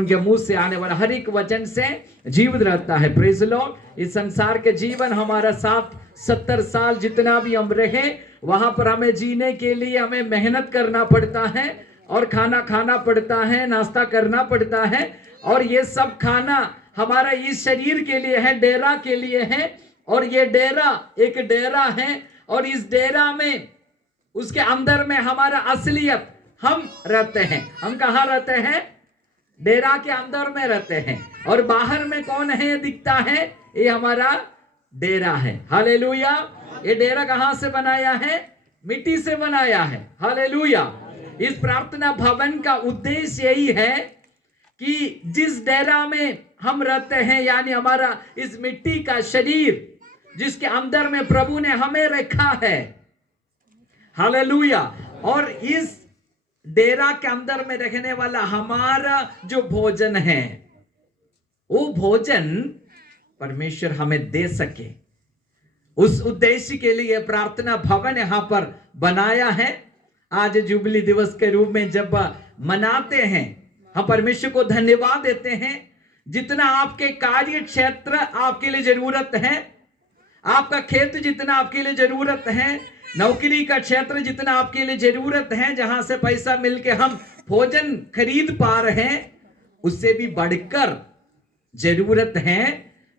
उनके मुंह से आने वाला हर एक वचन से जीवित रहता है। Praise Lord. इस संसार के जीवन हमारा 60-70 साल जितना भी हम रहे, वहां पर हमें जीने के लिए हमें मेहनत करना पड़ता है और खाना खाना पड़ता है, नाश्ता करना पड़ता है। और ये सब खाना हमारा इस शरीर के लिए है, डेरा के लिए है। और ये डेरा एक डेरा है और इस डेरा में उसके अंदर में हमारा असलियत हम रहते हैं। हम कहाँ रहते हैं? डेरा के अंदर में रहते हैं। और बाहर में कौन है दिखता है? ये हमारा डेरा है। हालेलुया। ये डेरा कहां से बनाया है? मिट्टी से बनाया है। हालेलुया। इस प्रार्थना भवन का उद्देश्य यही है कि जिस डेरा में हम रहते हैं, यानी हमारा इस मिट्टी का शरीर जिसके अंदर में प्रभु ने हमें रखा है, हालेलुया, और इस डेरा के अंदर में रहने वाला हमारा जो भोजन है, वो भोजन परमेश्वर हमें दे सके, उस उद्देश्य के लिए प्रार्थना भवन यहां पर बनाया है। आज जुबली दिवस के रूप में जब मनाते हैं, हम परमेश्वर को धन्यवाद देते हैं। जितना आपके कार्य क्षेत्र आपके लिए जरूरत है, आपका खेत जितना आपके लिए जरूरत है, नौकरी का क्षेत्र जितना आपके लिए जरूरत है, जहां से पैसा मिलके हम भोजन खरीद पा रहे हैं, उससे भी बढ़कर जरूरत है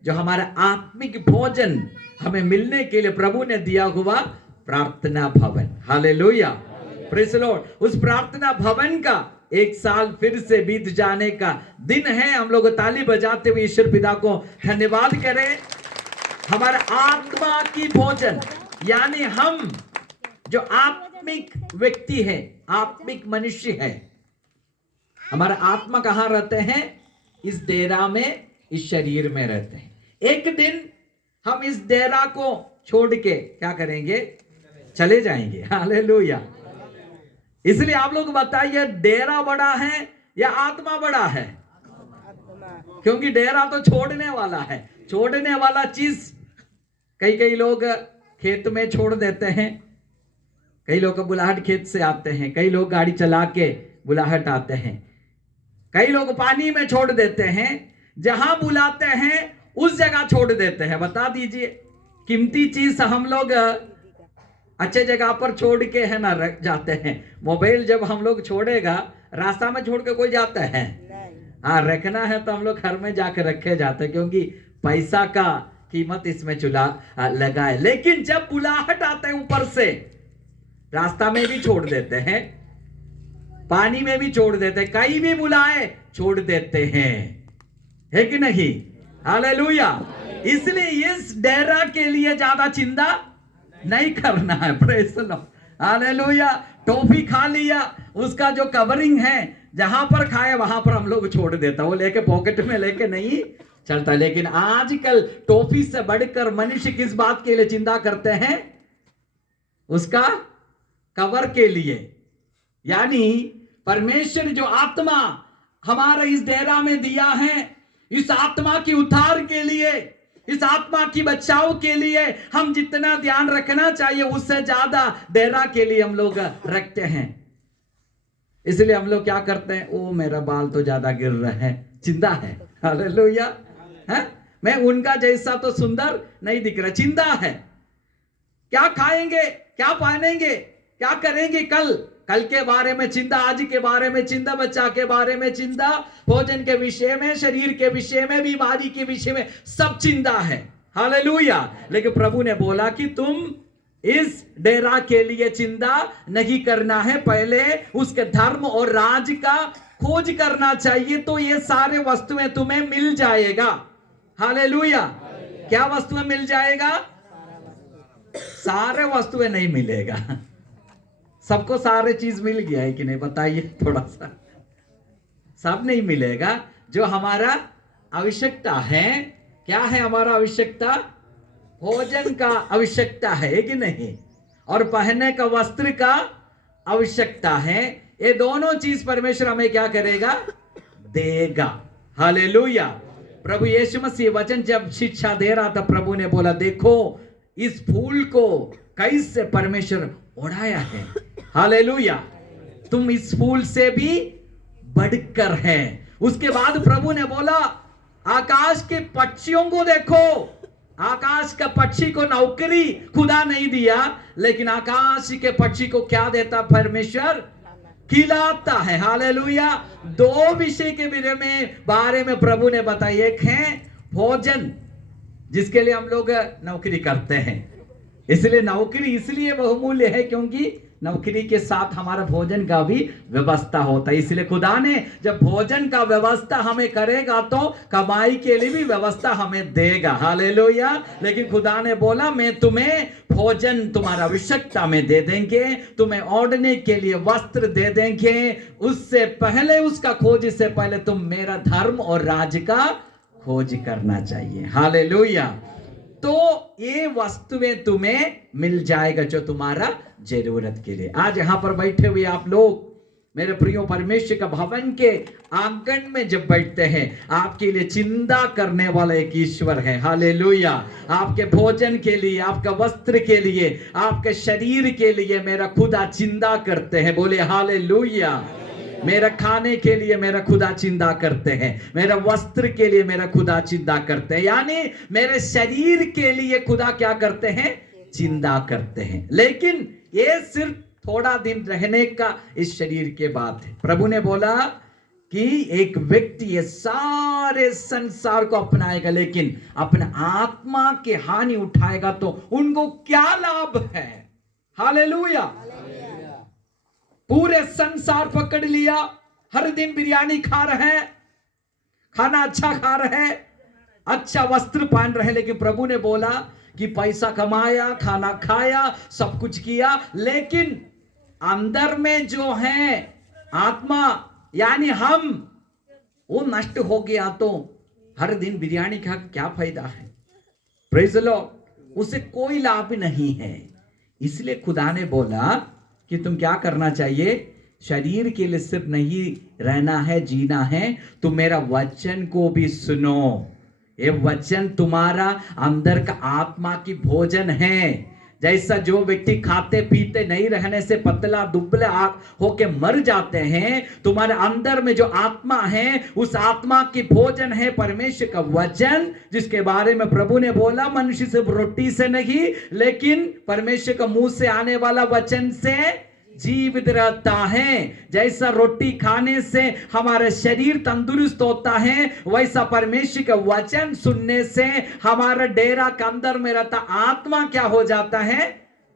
जो हमारा आत्मिक भोजन हमें मिलने के लिए प्रभु ने दिया हुआ प्रार्थना भवन। Hallelujah, praise the Lord. उस प्रार्थना भवन का 1 साल फिर से बीत जाने का दिन है। हम लोग ताली बजाते हुए ईश्वर पिता को धन्यवाद करें। हमारा आत्मा की भोजन, यानी हम जो आत्मिक व्यक्ति है, आत्मिक मनुष्य है, हमारा आत्मा कहां रहते हैं? इस डेरा में, इस शरीर में रहते हैं। एक दिन हम इस डेरा को छोड़ के क्या करेंगे? चले जाएंगे। हालेलुया। इसलिए आप लोग बताइए, डेरा बड़ा है या आत्मा बड़ा है? क्योंकि डेरा तो छोड़ने वाला है। छोड़ने वाला चीज कई लोग खेत में छोड़ देते हैं, कई लोग बुलाहट खेत से आते हैं, कई लोग गाड़ी चला के बुलाहट आते हैं, कई लोग पानी में छोड़ देते हैं। जहां बुलाते हैं उस जगह छोड़ देते हैं। बता दीजिए, कीमती चीज हम लोग अच्छे जगह पर छोड़ के है ना रख जाते हैं। मोबाइल जब हम लोग छोड़ेगा, रास्ता में छोड़ के कोई जाता है? हाँ, रखना है तो हम लोग घर में जाकर रखे जाते हैं, क्योंकि पैसा का कीमत इसमें चुला लगा है। लेकिन जब बुलाहट आते हैं ऊपर से, रास्ता में भी छोड़ देते हैं, पानी में भी छोड़ देते हैं, कहीं भी बुलाए छोड़ देते हैं, है कि नहीं? हालेलुया। इसलिए इस डेरा के लिए ज्यादा चिंता नहीं करना है। Praise the Lord. Hallelujah. Toffee खा लिया, उसका जो कवरिंग है, जहां पर खाए वहां पर हम लोग छोड़ देता, वो लेके पॉकेट में लेके नहीं चलता। लेकिन आजकल टॉफी से बढ़कर मनुष्य किस बात के लिए चिंता करते हैं? उसका कवर के लिए। यानी परमेश्वर जो आत्मा हमारा इस डेरा में दिया है, इस आत्मा की उद्धार के लिए, इस आत्मा की बचाव के लिए हम जितना ध्यान रखना चाहिए, उससे ज्यादा डेरा के लिए हम लोग रखते हैं। इसलिए हम लोग क्या करते हैं? ओ, मेरा बाल तो ज्यादा गिर रहा है, चिंता है। हालेलुया। है, मैं उनका जैसा तो सुंदर नहीं दिख रहा, चिंता है। क्या खाएंगे, क्या पहनेंगे, क्या करेंगे कल के बारे में चिंता, आज के बारे में चिंता, बच्चा के बारे में चिंता, भोजन के विषय में, शरीर के विषय में, बीमारी के विषय में, सब चिंता है। हालेलुया। लेकिन प्रभु ने बोला कि तुम इस डेरा के लिए चिंता नहीं करना है, पहले उसके धर्म और राज का खोज करना चाहिए, तो ये सारे वस्तुएं तुम्हें मिल जाएगा। हालेलुया। क्या वस्तुएं मिल जाएगा? सारे वस्तुएं नहीं मिलेगा। सबको सारे चीज मिल गया है कि नहीं? बताइए थोड़ा सा। सब नहीं मिलेगा। जो हमारा आवश्यकता है, क्या है हमारा आवश्यकता? भोजन का आवश्यकता है कि नहीं? और पहनने का वस्त्र का आवश्यकता है। ये दोनों चीज परमेश्वर हमें क्या करेगा? देगा। हालेलुया। प्रभु यीशु मसीह वचन जब शिक्षा दे रहा था, प्रभु ने बोला, देखो इस फूल को कैसे परमेश्वर उड़ाया है। हालेलुया। तुम इस फूल से भी बढ़कर है, उसके बाद प्रभु ने बोला आकाश के पक्षियों को देखो। आकाश का पक्षी को नौकरी खुदा नहीं दिया, लेकिन आकाश के पक्षी को क्या देता परमेश्वर? खिलाता है। हालेलुया। दो विषय के बारे में प्रभु ने बताया। एक है भोजन, जिसके लिए हम लोग नौकरी करते हैं। इसलिए नौकरी इसलिए बहुमूल्य है क्योंकि नौकरी के साथ हमारा भोजन का भी व्यवस्था होता है। इसलिए खुदा ने जब भोजन का व्यवस्था हमें करेगा तो कमाई के लिए भी व्यवस्था हमें देगा। हालेलुया। लेकिन खुदा ने बोला मैं तुम्हें भोजन तुम्हारा आवश्यकता में दे देंगे, तुम्हें ओढ़ने के लिए वस्त्र दे देंगे। उससे पहले, उसका खोज से पहले तुम मेरा धर्म और राज्य का खोज करना चाहिए। हालेलुया। तो ये वस्तुएं तुम्हें मिल जाएगा जो तुम्हारा जरूरत के लिए। आज यहां पर बैठे हुए आप लोग मेरे प्रियो परमेश्वर का भवन के आंगन में जब बैठते हैं, आपके लिए चिंता करने वाला एक ईश्वर है। हालेलुया। आपके भोजन के लिए, आपका वस्त्र के लिए, आपके शरीर के लिए मेरा खुदा चिंता करते हैं। बोले हालेलुया। मेरा खाने के लिए मेरा खुदा चिंता करते हैं, मेरा वस्त्र के लिए मेरा खुदा चिंता करते हैं। यानी मेरे शरीर के लिए खुदा क्या करते हैं? चिंता करते हैं। लेकिन ये सिर्फ थोड़ा दिन रहने का इस शरीर के बाद है। प्रभु ने बोला कि एक व्यक्ति ये सारे संसार को अपनाएगा, लेकिन अपने आत्मा की हानि उठाएगा तो उनको क्या लाभ है? हालेलुया। पूरे संसार पकड़ लिया, हर दिन बिरयानी खा रहे हैं, खाना अच्छा खा रहे हैं, अच्छा वस्त्र पहन रहे हैं, लेकिन प्रभु ने बोला कि पैसा कमाया, खाना खाया, सब कुछ किया, लेकिन अंदर में जो है आत्मा यानी हम, वो नष्ट हो गया तो हर दिन बिरयानी का क्या फायदा है? Praise the Lord. उसे कोई लाभ नहीं है। इसलिए खुदा ने बोला कि तुम क्या करना चाहिए? शरीर के लिए सिर्फ नहीं रहना है, जीना है, तुम मेरा वचन को भी सुनो। ये वचन तुम्हारा अंदर का आत्मा की भोजन है। जैसा जो व्यक्ति खाते पीते नहीं रहने से पतला दुबले होके मर जाते हैं, तुम्हारे अंदर में जो आत्मा है उस आत्मा की भोजन है परमेश्वर का वचन, जिसके बारे में प्रभु ने बोला मनुष्य सिर्फ रोटी से नहीं लेकिन परमेश्वर का मुंह से आने वाला वचन से जीवित रहता है। जैसा रोटी खाने से हमारा शरीर तंदुरुस्त होता है, वैसा परमेश्वर का वचन सुनने से हमारा डेरा के अंदर में रहता आत्मा क्या हो जाता है?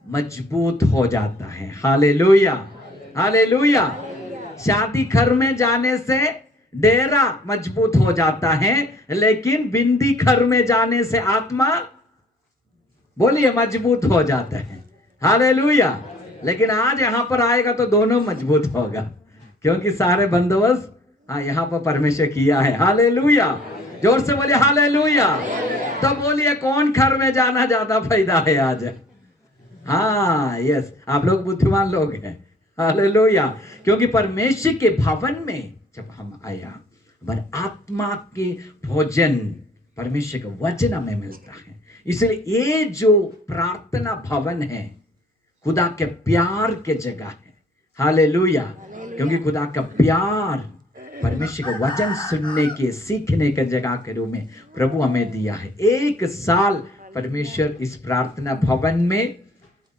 मजबूत हो जाता है। हालेलुया। हालेलुया। शादी घर में जाने से डेरा मजबूत हो जाता है, लेकिन बिंदी घर में जाने से आत्मा, बोलिए, मजबूत हो जाता है। हालेलुया। लेकिन आज यहां पर आएगा तो दोनों मजबूत होगा, क्योंकि सारे बंदोबस्त यहां पर परमेश्वर किया है। हालेलुया। जोर से बोलिए हालेलुया। तो बोलिए कौन घर में जाना ज्यादा फायदा है आज? हाँ, यस, आप लोग बुद्धिमान लोग हैं। हालेलुया। क्योंकि परमेश्वर के भवन में जब हम आया, हमारे आत्मा के भोजन परमेश्वर का वचन हमें मिलता है। इसलिए ये जो प्रार्थना भवन है खुदा के प्यार के जगह है। हालेलुया। क्योंकि खुदा का प्यार परमेश्वर का वचन सुनने के, सीखने के जगह के रूप में प्रभु हमें दिया है। 1 साल परमेश्वर इस प्रार्थना भवन में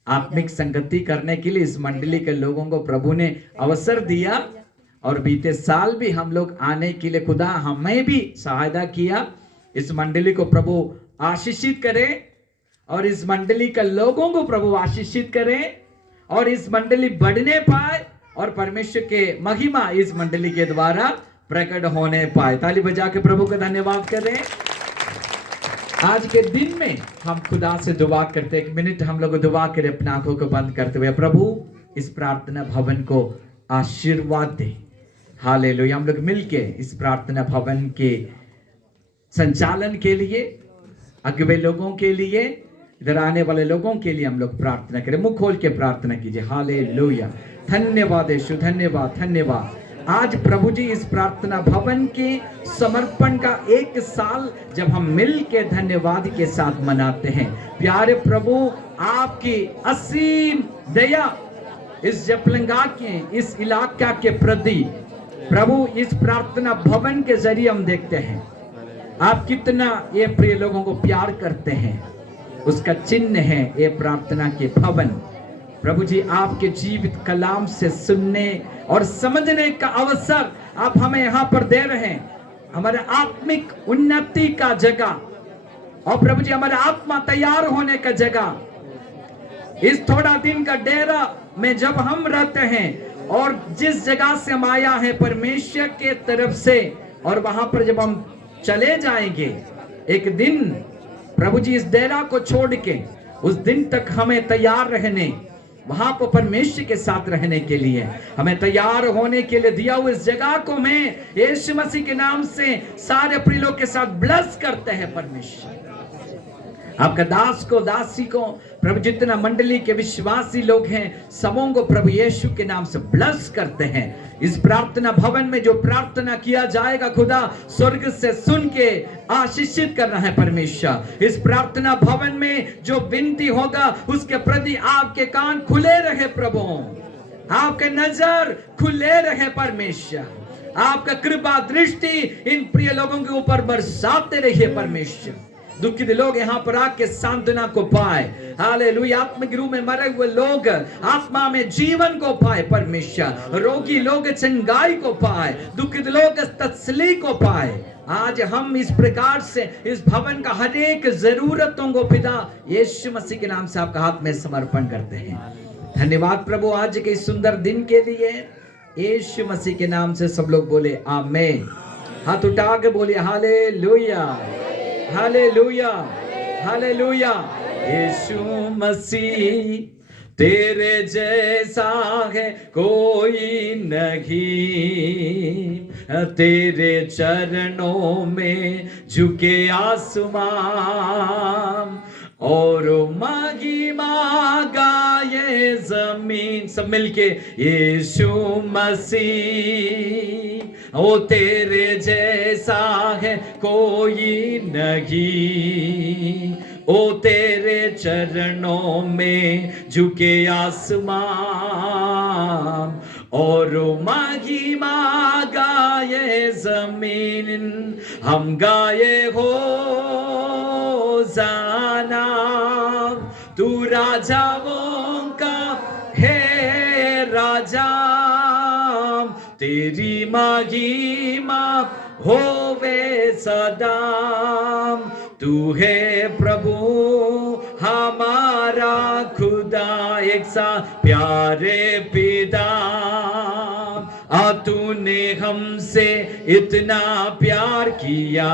आत्मिक संगति करने के लिए इस मंडली के लोगों को प्रभु ने अवसर दिया, और बीते साल भी हम लोग आने के लिए खुदा हमें भी सहायता किया। इस मंडली को प्रभु आशीषित करे, और इस मंडली के लोगों को प्रभु आशीषित करे, और इस मंडली बढ़ने पाए, और परमेश्वर के महिमा इस मंडली के द्वारा प्रकट होने पाए। ताली बजा के प्रभु का धन्यवाद करें। आज के दिन में हम खुदा से दुआ करते, 1 मिनट हम लोग दुआ करें अपनी आंखों को बंद करते हुए। प्रभु इस प्रार्थना भवन को आशीर्वाद दे। हालेलुया। हम लोग मिलके इस प्रार्थना भवन के संचालन के लिए, अगुवे लोगों के लिए, इधर आने वाले लोगों के लिए हम लोग प्रार्थना करें। मुंह खोल के प्रार्थना कीजिए। हालेलुया। धन्यवाद यीशु, धन्यवाद, धन्यवाद। आज प्रभु जी इस प्रार्थना भवन के समर्पण का 1 साल जब हम मिल के धन्यवाद के साथ मनाते हैं, प्यारे प्रभु आपकी असीम दया इस जपलंगा के, इस इलाका के प्रति प्रभु इस प्रार्थना भवन के जरिए हम देखते हैं आप कितना ये प्रिय लोगों को प्यार करते हैं, उसका चिन्ह है ये प्रार्थना के भवन। प्रभु जी आपके जीवित कलाम से सुनने और समझने का अवसर आप हमें यहाँ पर दे रहे हैं, हमारे आत्मिक उन्नति का जगह, और प्रभु जी हमारे आत्मा तैयार होने का जगह। इस थोड़ा दिन का डेरा में जब हम रहते हैं और जिस जगह से हम आया है परमेश्वर के तरफ से, और वहां पर जब हम चले जाएंगे एक दिन, प्रभु जी इस डेरा को छोड़ के उस दिन तक हमें तैयार रहने, वहां पर परमेश्वर के साथ रहने के लिए हमें तैयार होने के लिए दिया हुआ इस जगह को मैं यीशु मसीह के नाम से सारे प्रिय लोग के साथ ब्लेस करते हैं। परमेश्वर आपका दास को, दासी को, प्रभु जितना मंडली के विश्वासी लोग हैं सबों को प्रभु यीशु के नाम से ब्लेस करते हैं। इस प्रार्थना भवन में जो प्रार्थना किया जाएगा खुदा स्वर्ग से सुन के आशीषित करना है परमेश्वर। इस प्रार्थना भवन में जो विनती होगा उसके प्रति आपके कान खुले रहे प्रभु, आपके नजर खुले रहे परमेश्वर, आपका कृपा दृष्टि इन प्रिय लोगों के ऊपर बरसाते रहिए परमेश्वर। दुखित लोग यहाँ पर आके सांत्वना को पाए, हालेलुया। आत्मिक रूप में मरे हुए लोग आत्मा में जीवन को पाए परमेश्वर, रोगी लोग चंगाई को पाए, दुखित लोग तसल्ली को पाए। आज हम इस प्रकार से इस भवन का हर एक जरूरतों को पिता यीशु मसीह के नाम से आपका हाथ में समर्पण करते हैं। धन्यवाद प्रभु आज के इस सुंदर दिन के लिए, यीशु मसीह के नाम से सब लोग बोले आमीन। हाथ उठा के बोले हालेलुया, हालेलुया, हालेलुया। यीशु मसीह तेरे जैसा है कोई नहीं, तेरे चरणों में झुके आसमां और महिमा गाए जमीन। सब मिलके यीशु मसीह ओ तेरे जैसा है कोई नहीं, ओ तेरे चरणों में झुके आसमां और महिमा गाए जमीन। हम गाए हो जाना तू राजाओं का है राजा, तेरी महिमा होवे सदा। तू है प्रभु हमारा खुदा, एक सा प्यारे पिता। तूने हमसे इतना प्यार किया,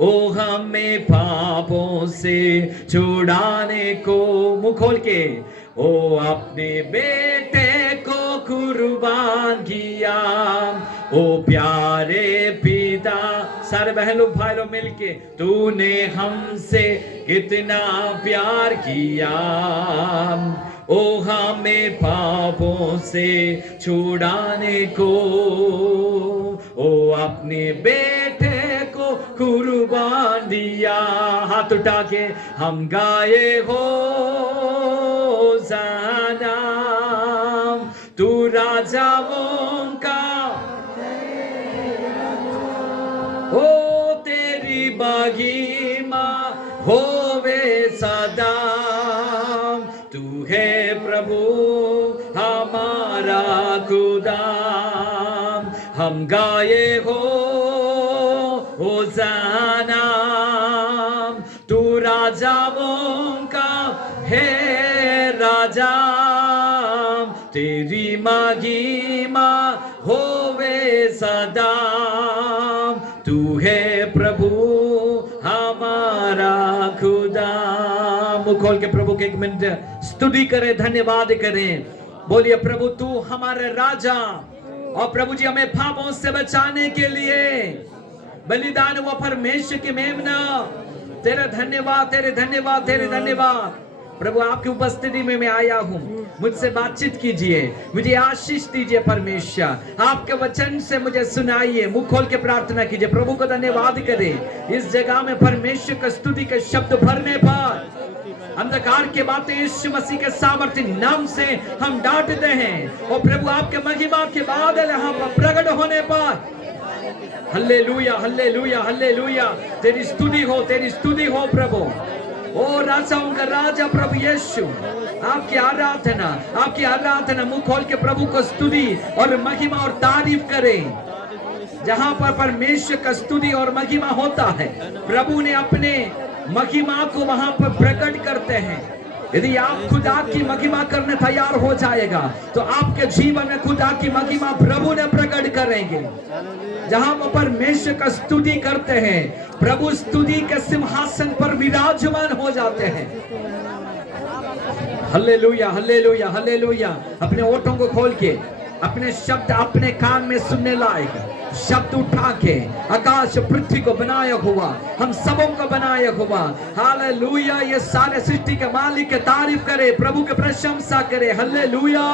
ओ हमें पापों से छुड़ाने को, मुंह खोल के, ओ अपने बेटे को कुर्बान किया। ओ प्यारे पिता, सारे बहन लोग भाई लोग मिलके, तूने हमसे कितना प्यार किया, ओ हमें पापों से छुड़ाने को, ओ अपने बेटे को कुर्बान दिया। हाथ उठा के हम गाए हो जाना तू राजाओं का, ओ तेरी महिमा होवे सदा। तू है प्रभु हमारा खुदा, हम गाए हो होसाना। तू राजाओं का है राजा, तेरी महिमा होवे सदा। तू है प्रभु हमारा खुदा। मुंह खोल के प्रभु के एक मिनट स्तुति करें, धन्यवाद करें। बोलिए प्रभु तू हमारे राजा, और प्रभु जी हमें पापों से बचाने के लिए बलिदान हुआ परमेश्वर की मेमना। तेरा धन्यवाद, तेरे धन्यवाद, तेरे धन्यवाद। प्रभु आपकी उपस्थिति में मैं आया हूँ, मुझसे बातचीत कीजिए, मुझे आशीष दीजिए परमेश्वर। आपके वचन से मुझे सुनाइए। मुंह खोल के प्रार्थना कीजिए, प्रभु को धन्यवाद करें। इस जगह में परमेश्वर का स्तुति के शब्द भरने पर अंधकार के बातें यीशु मसीह के सामर्थ्य नाम से हम डांटते हैं। और प्रभु आपके महिमा के बादल यहाँ पर प्रकट होने पर हल्लेलुया हल्लेलुया हल्लेलुया, तेरी स्तुति हो, तेरी स्तुति हो प्रभु। ओ राजाओं का राजा प्रभु यीशु, आपकी आराधना, आपकी आराधना। मुंह खोल के प्रभु को स्तुति और महिमा और तारीफ करें। जहां पर परमेश्वर का स्तुति और महिमा होता है, प्रभु ने अपने महिमा को वहां पर प्रकट करते हैं। यदि आप खुदा की महिमा करने तैयार हो जाएगा तो आपके जीवन में खुदा की महिमा प्रभु ने प्रकट करेंगे। जहां पर परमेश्वर का स्तुति करते हैं, प्रभु स्तुति के सिंहासन पर विराजमान हो जाते हैं। Hallelujah hallelujah hallelujah. अपने ओठों को खोल के अपने शब्द अपने कान में सुनने लायक शब्द उठा के आकाश पृथ्वी को बनाया हुआ, हम सबों को बनाया हुआ, हालेलुया, ये सारे सृष्टि के मालिक के तारीफ करे, प्रभु के प्रशंसा करे। हल्लेलुया,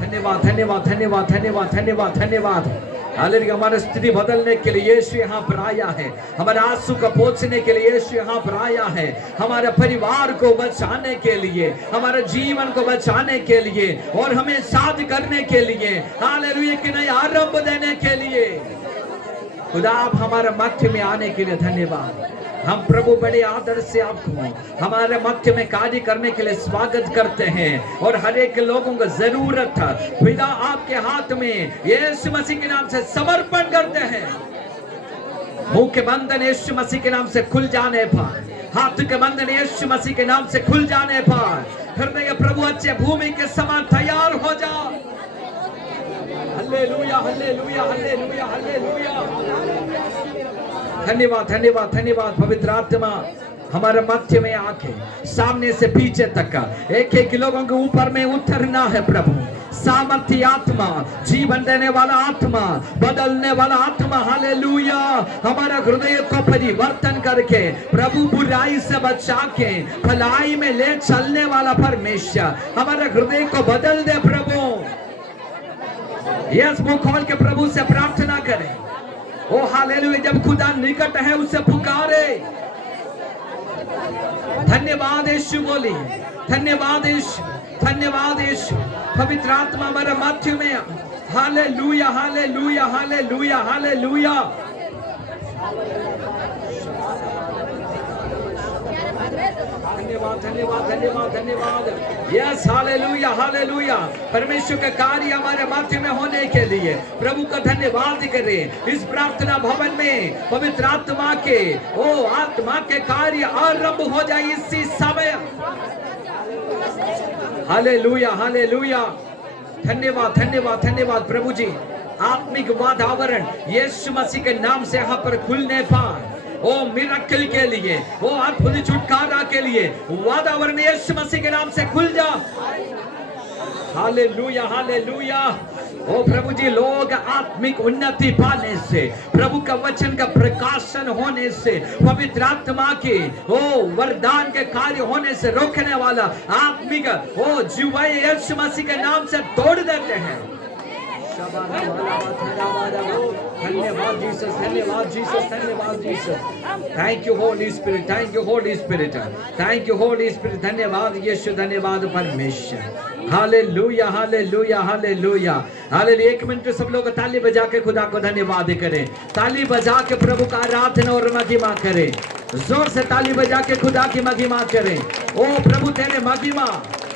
धन्यवाद धन्यवाद धन्यवाद धन्यवाद धन्यवाद धन्यवाद। हालेलुया, हमारी स्थिति बदलने के लिए यीशु यहाँ पर आया है। हमारे आंसू को पोंछने के लिए यीशु यहाँ पर आया है। हमारे परिवार को बचाने के लिए, हमारे जीवन को बचाने के लिए और हमें शादी करने के लिए, हालेलुया, कि नया आरंभ देने के लिए। खुदा आप हमारे मध्य में आने के लिए धन्यवाद। हम प्रभु बड़े आदर से आपको हमारे मध्य में कार्य करने के लिए स्वागत करते हैं और हर एक लोगों को जरूरत पिता आपके हाथ में यीशु मसीह के नाम से समर्पण करते हैं। मुंह के बंधन यीशु मसीह के नाम से खुल जाने पर, हाथ के बंधन यीशु मसीह के नाम से खुल जाने पर, हृदय प्रभु अच्छे भूमि के समान तैयार हो जाओ। Hallelujah hallelujah hallelujah hallelujah. धन्यवाद धन्यवाद धन्यवाद। पवित्र आत्मा हमारे मध्य में आके सामने से पीछे तक का एक एक लोगों के ऊपर में उतरना है प्रभु। सामर्थ्य आत्मा, जीवन देने वाला आत्मा, बदलने वाला आत्मा, हालेलुया, हमारा हृदय को परिवर्तन करके प्रभु बुराई से बचा के भलाई में ले चलने वाला परमेश्वर हमारे हृदय को बदल दे प्रभु। यस, मुंह खोल के प्रभु से प्रार्थना करें। ओ हालेलुया, जब खुदा निकट है उसे पुकारे। धन्यवाद यीशु बोली, धन्यवाद यीशु, धन्यवाद यीशु। पवित्र आत्मा हमारे मध्य में, हालेलुया हालेलुया हालेलुया हालेलुया। धन्यवाद धन्यवाद धन्यवाद धन्यवाद। Yes, hallelujah hallelujah. परमेश्वर का कार्य हमारे मध्य में होने के लिए प्रभु का धन्यवाद करें। इस प्रार्थना भवन में पवित्र आत्मा के आत्मा के कार्य आरंभ हो जाए इसी समय। Hallelujah hallelujah. धन्यवाद धन्यवाद धन्यवाद प्रभु जी। आत्मिक वातावरण यीशु मसीह के नाम से यहाँ पर खुलने पर, ओ मिरेकल के लिए, ओ अद्भुत छुटकारा के लिए वातावरण यीशु मसीह के नाम से खुल जा। Hallelujah hallelujah. ओ प्रभु जी, लोग आत्मिक उन्नति पाने से, प्रभु का वचन का प्रकाशन होने से, पवित्र आत्मा के वरदान के कार्य होने से रोकने वाला आत्मिक जुआ यीशु मसीह के नाम से तोड़ देते हैं। धन्यवाद जीसस, धन्यवाद जीसस, धन्यवाद Jesus. Thank you holy spirit, thank you holy spirit, thank you holy spirit. धन्यवाद यीशु, धन्यवाद परमेश्वर। Hallelujah hallelujah hallelujah hallelujah. एक मिनट सब लोग ताली बजा के खुदा को धन्यवाद करें। ताली बजा के प्रभु का आराधना और महिमा करें। जोर से ताली बजा के खुदा की महिमा करें। ओ प्रभु तेरे महिमा,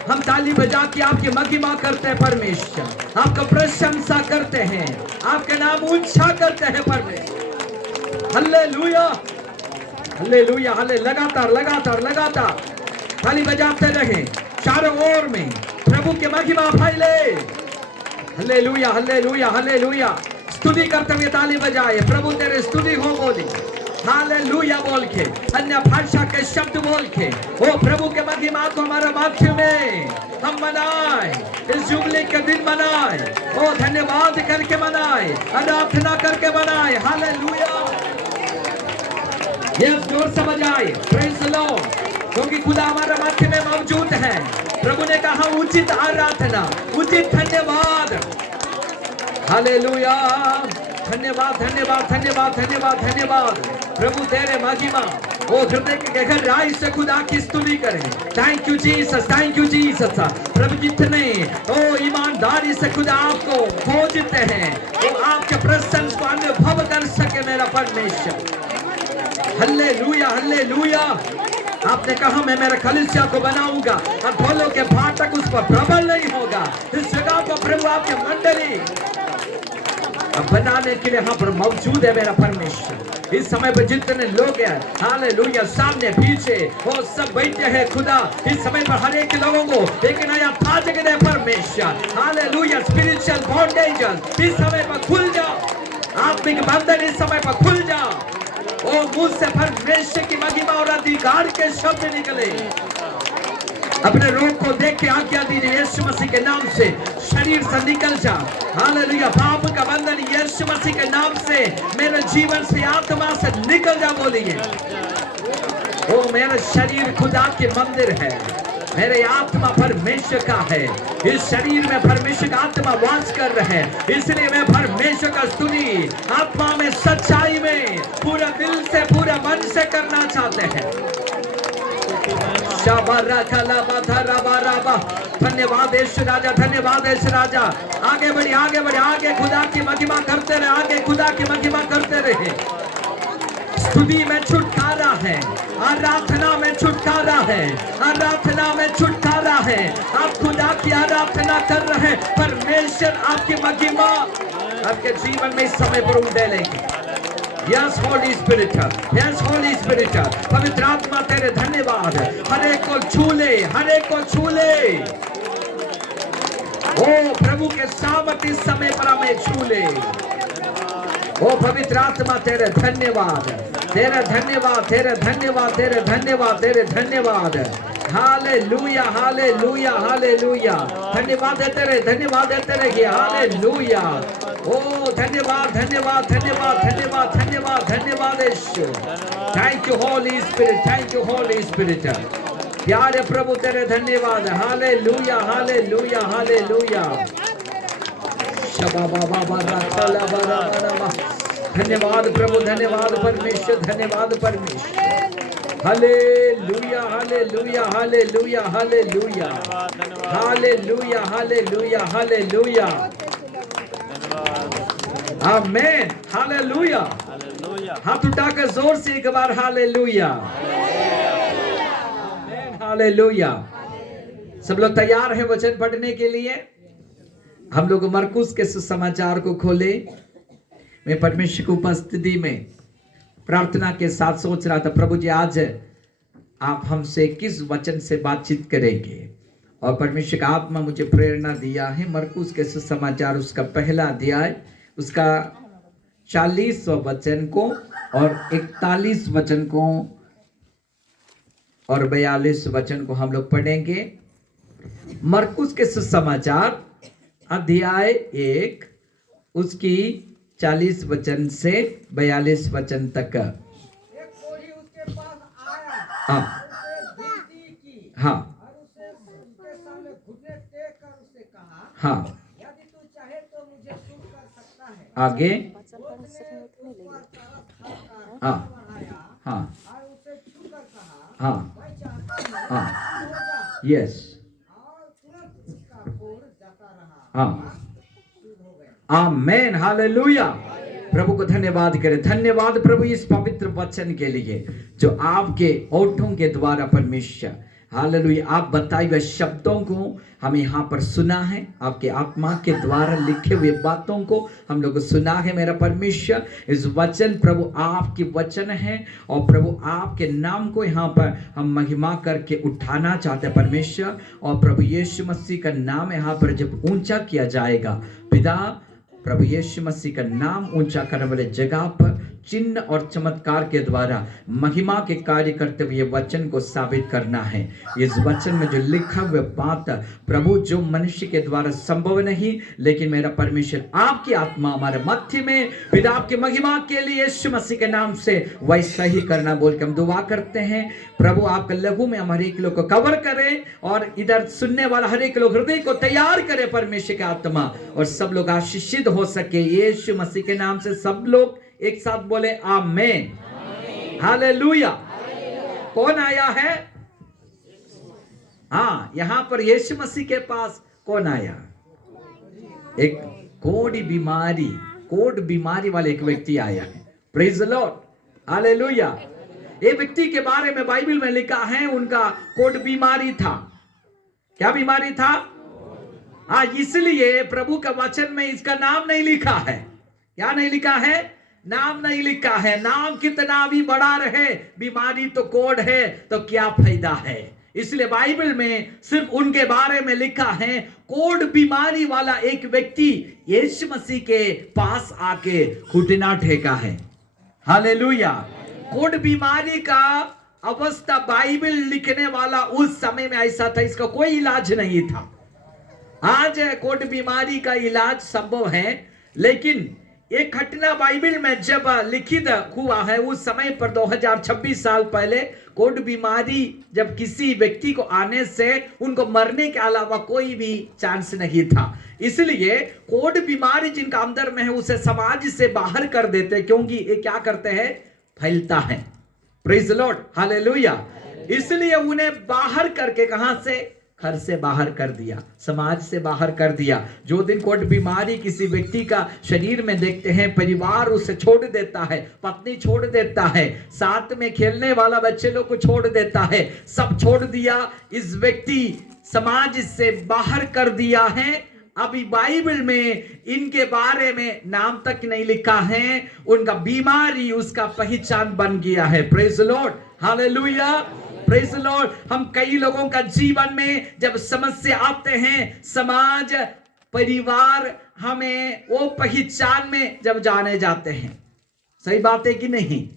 हम ताली बजा के आपकी महिमा करते हैं परमेश्वर, आपका प्रशंसा करते हैं, आपका नाम ऊंचा करते हैं परमेश्वर। हल्लेलुया हल्लेलुया हल्ले। लगातार लगातार लगातार ताली बजाते रहे, चारों ओर में प्रभु की महिमा फैले। Hallelujah hallelujah hallelujah. स्तुति करते हुए ताली बजाए, प्रभु तेरे स्तुति हो बोली। हालेलुया बोल के, अन्य भाषा के शब्द बोल के, ओ प्रभु के महिमा को हमारे मध्य में हम मनाए, इस जुबली के दिन मनाए, ओ धन्यवाद करके मनाए, आराधना करके मनाए। हालेलुया। यस, जोर से बजाए, प्रेज़ द लॉर्ड, क्योंकि खुदा हमारे मध्य में मौजूद है। प्रभु ने कहा उचित आराधना, उचित धन्यवाद। हालेलुया धन्यवाद धन्यवाद धन्यवाद धन्यवाद धन्यवाद प्रभु तेरे महिमा ओ हृदय के गहराई से खुदा की स्तुति करें। थैंक यू जीसस प्रभु जितने ओ ईमानदारी से खुदा आपको खोजते हैं वो आपके प्रशंसा को अनुभव कर सके मेरा परमेश्वर। Hallelujah hallelujah. आपने कहा मैं मेरे कलीसिया को बनाऊंगा और ढोलों के फाटक उस पर प्रबल नहीं होगा। इस जगह को प्रभु आपके मंडली बनाने के लिए यहाँ पर मौजूद है मेरा परमेश्वर। इस समय पर जितने लोग हैं हालेलुया सामने पीछे वो सब बैठे हैं खुदा इस समय पर हर एक लोगों को एक नया ताज दे परमेश्वर। हालेलुया स्पिरिचुअल बॉन्डेज इस समय पर खुल जाओ। आत्मिक बंधन इस समय पर खुल जाओ। ओ मुझ से परमेश्वर की महिमा और अधिकार के शब्द निकले। अपने रोग को देख के आज्ञा दीजिए यीशु मसीह के नाम से शरीर से निकल जा। हालेलुया पाप का बंधन यीशु मसीह के नाम से मेरे जीवन से आत्मा से निकल जा बोलिए। ओ मेरा शरीर खुदा के मंदिर है। मेरे आत्मा परमेश्वर का है। इस शरीर में परमेश्वर का आत्मा वास कर रहे हैं इसलिए मैं परमेश्वर का स्तुति आत्मा में सच्चाई में पूरा दिल से पूरा मन से करना चाहते हैं। धन्यवाद यीशु राजा धन्यवाद यीशु राजा। आगे बढ़िए आगे खुदा की महिमा करते रहे आगे खुदा की महिमा करते रहे। स्तुति में छुटकारा है आराधना में छुटकारा है आराधना में छुटकारा है। आप खुदा की आराधना कर रहे हैं परमेश्वर आपकी महिमा आपके जीवन में इस समय पर उंडेलेगी। Yes holy spirit yes holy spirit पवित्र आत्मा तेरे धन्यवाद। हर एक को छू ले हर एक को छू ले। ओ प्रभु के सामर्थ इस समय पर हमें छू ले। ओ पवित्र आत्मा तेरे धन्यवाद तेरे धन्यवाद तेरे धन्यवाद तेरे धन्यवाद तेरे धन्यवाद। Hallelujah hallelujah hallelujah. धन्यवाद देते रहे हालेलुया। ओ धन्यवाद धन्यवाद धन्यवाद धन्यवाद धन्यवाद धन्यवाद Yeshu. Thank you holy spirit thank you holy spirit. प्यारे प्रभु तेरे धन्यवाद। Hallelujah hallelujah hallelujah. धन्यवाद प्रभु धन्यवाद परमेश्वर धन्यवाद परमेश्वर। Hallelujah hallelujah hallelujah hallelujah hallelujah hallelujah hallelujah amen hallelujah. हाथ उठाकर जोर से एक बार हालेलुया हालेलुया। सब लोग तैयार हैं वचन पढ़ने के लिए। हम लोग मरकुस के सुसमाचार को खोले। मैं परमेश्वर की उपस्थिति में प्रार्थना के साथ सोच रहा था प्रभु जी आज आप हमसे किस वचन से बातचीत करेंगे और परमेश्वर का आत्मा मुझे प्रेरणा दिया है मरकुस के सुसमाचार उसका पहला अध्याय उसका 40वां वचन को और 41 वचन को और 42 वचन को हम लोग पढ़ेंगे। मरकुस के सुसमाचार अध्याय 1 उसकी 40 वचन से 42 वचन तक। एक कोढ़ी उसके पास आया हाँ उसे विनती की हाँ और उसके सामने घुटने टेक कर उससे कहा हाँ यदि तू चाहे तो मुझे शुद्ध कर सकता है। आगे उसने उस पर तरफ खाकर हाँ बढ़ाया हाँ और उसे छूकर कहा हाँ मैं चाहता हूँ हाँ हो जा। यस और तुरंत उसका कोढ़ जाता रहा हाँ शुद्ध हो गया। Amen hallelujah. प्रभु को धन्यवाद करें। धन्यवाद प्रभु इस पवित्र वचन के लिए जो आपके ओठों के द्वारा परमेश्वर हालेलुया आप बताए हुए शब्दों को हम यहाँ पर सुना है। आपके आत्मा के द्वारा लिखे हुए बातों को हम लोग सुना है मेरा परमेश्वर। इस वचन प्रभु आपकी वचन है और प्रभु आपके नाम को यहाँ पर हम महिमा करके उठाना चाहते हैं परमेश्वर। और प्रभु यीशु मसीह का नाम यहाँ पर जब ऊंचा किया जाएगा पिता प्रभु यीशु मसीह का नाम ऊंचा करने वाले जगह पर चिन्ह और चमत्कार के द्वारा महिमा के कार्य करते हुए वचन को साबित करना है। इस वचन में जो लिखा हुआ बात प्रभु जो मनुष्य के द्वारा संभव नहीं, लेकिन मेरा परमेश्वर आपकी आत्मा हमारे मध्य में पिता आपकी महिमा के लिए यीशु मसीह के नाम से वैसा ही करना बोल के हम दुआ करते हैं। प्रभु आपका लहू में हमारे एक लोग को कवर करे और इधर सुनने वाला हर एक लोग हृदय को तैयार करे परमेश्वर की आत्मा, और सब लोग आशीषित हो सके यीशु मसीह के नाम से। सब लोग एक साथ बोले आमेन, हालेलुया। कौन आया है? हाँ, यहां पर यीशु मसीह के पास कौन आया? एक कोढ़ बीमारी वाले एक व्यक्ति आया है। Praise the Lord, hallelujah. ये व्यक्ति के बारे में बाइबल में लिखा है उनका कोढ़ बीमारी था। क्या बीमारी था? हाँ, इसलिए प्रभु का वचन में इसका नाम नहीं लिखा है। क्या नहीं लिखा है? नाम नहीं लिखा है। नाम कितना भी बड़ा रहे, बीमारी तो कोढ़ है तो क्या फायदा है। इसलिए बाइबल में सिर्फ उनके बारे में लिखा है कोढ़ बीमारी वाला एक व्यक्ति यीशु मसीह के पास आके घुटना टेका है। हालेलुया। कोढ़ बीमारी का अवस्था बाइबल लिखने वाला उस समय में ऐसा था, इसका कोई इलाज नहीं था। आज कोढ़ बीमारी का इलाज संभव है, लेकिन एक घटना बाइबल में जब लिखित हुआ है उस समय पर 2026 साल पहले कोढ़ बीमारी जब किसी व्यक्ति को आने से उनको मरने के अलावा कोई भी चांस नहीं था। इसलिए कोढ़ बीमारी जिनका अंदर में है उसे समाज से बाहर कर देते, क्योंकि ये क्या करते हैं? फैलता है। Praise the Lord, hallelujah. इसलिए उन्हें बाहर करके कहां से? घर से बाहर कर दिया, समाज से बाहर कर दिया। जो दिन कोढ़ बीमारी किसी व्यक्ति का शरीर में देखते हैं, परिवार उसे छोड़ देता है, पत्नी छोड़ देता है, साथ में खेलने वाला बच्चे लोग को छोड़ देता है, सब छोड़ दिया। इस व्यक्ति समाज से बाहर कर दिया है। अभी बाइबल में इनके बारे में नाम तक नहीं लिखा है, उनका बीमारी उसका पहचान बन गया है। Praise the Lord, hallelujah, praise the Lord. हम कई लोगों का जीवन में जब समस्या आते हैं, समाज परिवार हमें वो पहचान में जब जाने जाते हैं, सही बात है कि नहीं?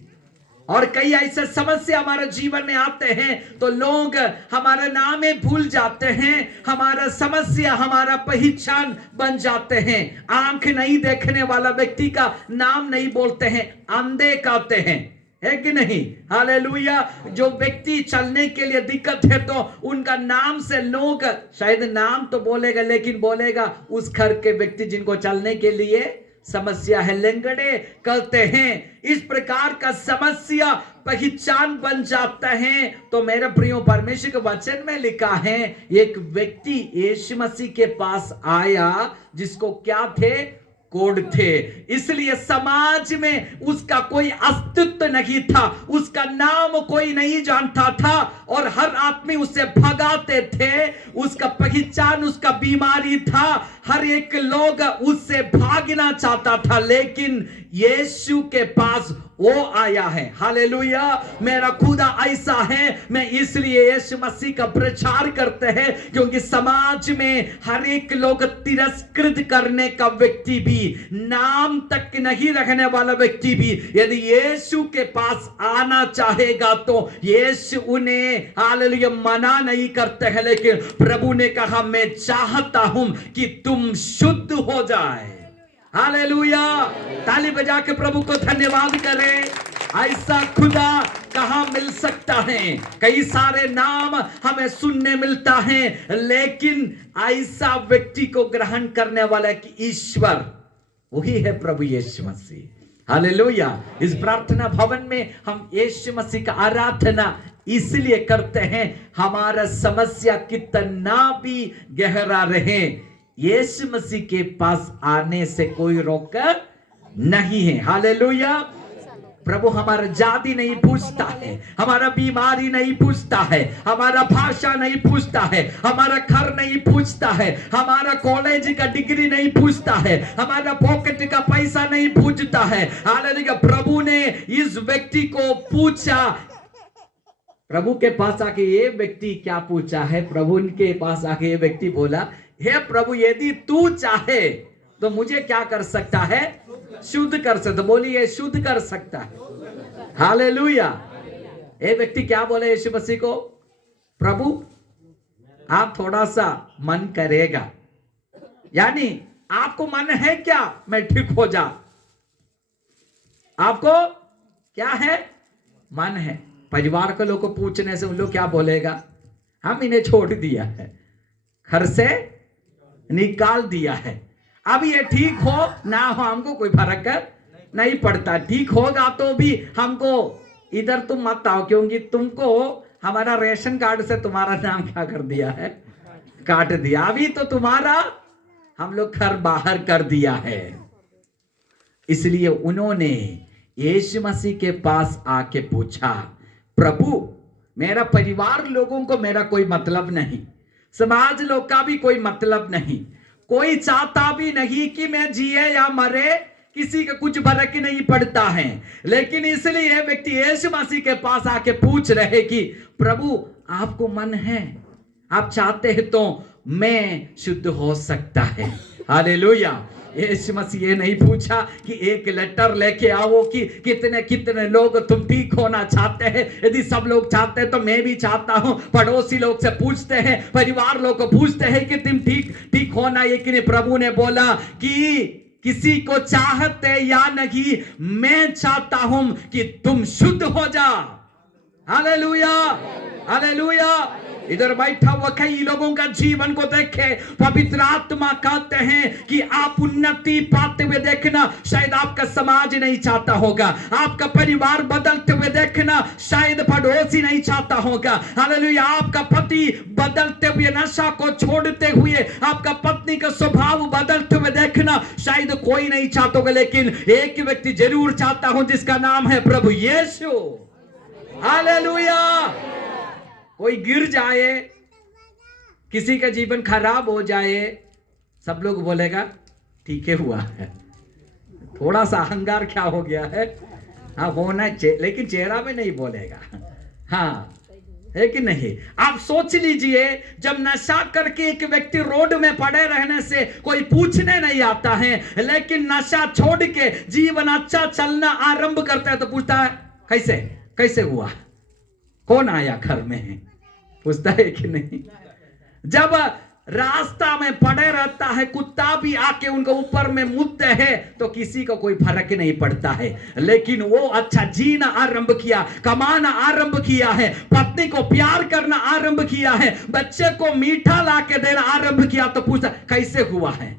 और कई ऐसे समस्या हमारे जीवन में आते हैं तो लोग हमारा नाम भूल जाते हैं, हमारा समस्या हमारा पहचान बन जाते हैं। आंख नहीं देखने वाला व्यक्ति का नाम नहीं बोलते हैं, अंधे कहते हैं, है कि नहीं? हालेलुया। जो व्यक्ति चलने के लिए दिक्कत है तो उनका नाम से लोग शायद नाम तो बोलेगा, लेकिन बोलेगा उस घर के व्यक्ति जिनको चलने के लिए समस्या है, लेंगड़े कहते हैं। इस प्रकार का समस्या पहचान बन जाता है। तो मेरे प्रियो, परमेश्वर के वचन में लिखा है एक व्यक्ति यीशु मसीह के पास आया जिसको क्या थे? कोढ़ थे। इसलिए समाज में उसका कोई अस्तित्व नहीं था, उसका नाम कोई नहीं जानता था और हर आदमी उसे भगाते थे। उसका पहचान उसका बीमारी था, हर एक लोग उससे भागना चाहता था, लेकिन यीशु के पास वो आया है। हालेलुया। मेरा खुदा ऐसा है, मैं इसलिए यीशु मसीह का प्रचार करते हैं क्योंकि समाज में हर एक लोग तिरस्कृत करने का व्यक्ति भी, नाम तक नहीं रखने वाला व्यक्ति भी यदि यीशु के पास आना चाहेगा तो यीशु उन्हें हालेलुया मना नहीं करते हैं, लेकिन प्रभु ने कहा मैं चाहता हूं कि तुम शुद्ध हो जाए। हालेलुया। ताली बजा के प्रभु को धन्यवाद करें। ऐसा खुदा कहां मिल सकता है? कई सारे नाम हमें सुनने मिलता है, लेकिन ऐसा व्यक्ति को ग्रहण करने वाला कि ईश्वर वही है प्रभु यीशु मसीह। हालेलुया। इस प्रार्थना भवन में हम यीशु मसीह का आराधना इसलिए करते हैं, हमारा समस्या कितना भी गहरा रहे, यीशु मसीह के पास आने से कोई रोक नहीं है। हालेलुया। प्रभु हमारा जाति नहीं पूछता है, हमारा बीमारी नहीं पूछता है, हमारा भाषा नहीं पूछता है, हमारा घर नहीं पूछता है, हमारा कॉलेज का डिग्री नहीं पूछता है, हमारा पॉकेट का पैसा नहीं पूछता है। हालेलुया। प्रभु ने इस व्यक्ति को पूछा, प्रभु के पास आके ये व्यक्ति क्या पूछा है? प्रभु के पास आके ये व्यक्ति बोला, हे प्रभु यदि तू चाहे तो मुझे क्या कर सकता है? शुद्ध कर सकता। बोलिए शुद्ध कर सकता है। हालेलुया। एक व्यक्ति क्या बोले यीशु मसीह को? प्रभु आप थोड़ा सा मन करेगा, यानी आपको मन है क्या मैं ठीक हो जा? आपको क्या है? मन है। परिवार के लोग को पूछने से उन लोग क्या बोलेगा? हम इन्हें छोड़ दिया है, घर से निकाल दिया है, अब ये ठीक हो ना हो हमको कोई फर्क नहीं पड़ता। ठीक होगा तो भी हमको इधर तुम मत आओ, क्योंकि तुमको हमारा रेशन कार्ड से तुम्हारा नाम क्या कर दिया है? काट दिया। अभी तो तुम्हारा हम लोग घर बाहर कर दिया है। इसलिए उन्होंने यीशु मसीह के पास आके पूछा, प्रभु मेरा परिवार लोगों को मेरा कोई मतलब नहीं, समाज लोग का भी कोई मतलब नहीं, कोई चाहता भी नहीं कि मैं जिए या मरे, किसी का कुछ फर्क नहीं पड़ता है। लेकिन इसलिए व्यक्ति यीशु मसीह के पास आके पूछ रहे कि प्रभु आपको मन है, आप चाहते हैं तो मैं शुद्ध हो सकता है। हालेलुया। यीशु मसीह ये नहीं पूछा कि एक लेटर लेके आओ कि कितने कितने लोग तुम ठीक होना चाहते हैं। यदि सब लोग चाहते हैं तो मैं भी चाहता हूं। पड़ोसी लोग से पूछते हैं, परिवार लोग को पूछते हैं कि तुम ठीक होना ये कि नहीं। प्रभु ने बोला कि किसी को चाहते या नहीं, मैं चाहता हूं कि तुम शुद्ध हो जाओ। Hallelujah, hallelujah. इधर बैठा हुआ कई लोगों का जीवन को देखे, पवित्र आत्मा कहते हैं कि आप उन्नति पाते हुए देखना, शायद आपका समाज नहीं चाहता होगा, आपका परिवार बदलते हुए देखना, शायद पड़ोसी नहीं चाहता होगा। हालेलुया। आपका पति बदलते हुए, नशा को छोड़ते हुए, आपका पत्नी का स्वभाव बदलते हुए देखना, शायद कोई नहीं चाहता होगा। लेकिन एक व्यक्ति जरूर चाहता हूं, जिसका नाम है प्रभु यीशु। हालेलुया। कोई गिर जाए, किसी का जीवन खराब हो जाए, सब लोग बोलेगा ठीक है हुआ है। थोड़ा सा अहंकार क्या हो गया है? हाँ होना लेकिन चेहरा में नहीं बोलेगा। हाँ है कि नहीं? आप सोच लीजिए, जब नशा करके एक व्यक्ति रोड में पड़े रहने से कोई पूछने नहीं आता है, लेकिन नशा छोड़ के जीवन अच्छा चलना आरंभ करता है तो पूछता है कैसे कैसे हुआ, कौन आया घर में, पूछता है कि नहीं? जब रास्ता में पड़े रहता है, कुत्ता भी आके उनके ऊपर में मुद्दे है तो किसी को कोई फर्क नहीं पड़ता है। लेकिन वो अच्छा जीना आरंभ किया, कमाना आरंभ किया है, पत्नी को प्यार करना आरंभ किया है, बच्चे को मीठा ला के देना आरंभ किया तो पूछता कैसे हुआ है?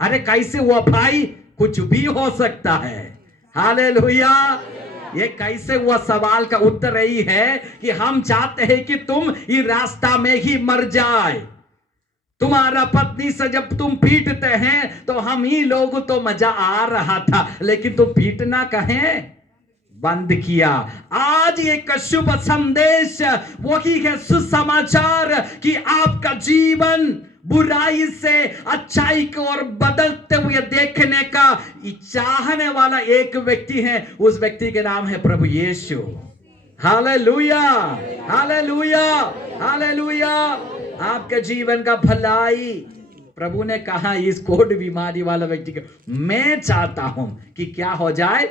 अरे कैसे हुआ भाई? कुछ भी हो सकता है। हालेलुया। ये कैसे हुआ सवाल का उत्तर यही है कि हम चाहते हैं कि तुम इस रास्ता में ही मर जाए। तुम्हारा पत्नी से जब तुम पीटते हैं तो हम ही लोग तो मजा आ रहा था, लेकिन तुम पीटना कहें बंद किया। आज एक शुभ संदेश वही है, सुसमाचार कि आपका जीवन बुराई से अच्छाई की ओर बदलते हुए देखने का चाहने वाला एक व्यक्ति है। उस व्यक्ति के नाम है प्रभु यीशु। Hallelujah, hallelujah, hallelujah. आपके जीवन का भलाई, प्रभु ने कहा इस कोढ़ बीमारी वाला व्यक्ति को मैं चाहता हूं कि क्या हो जाए?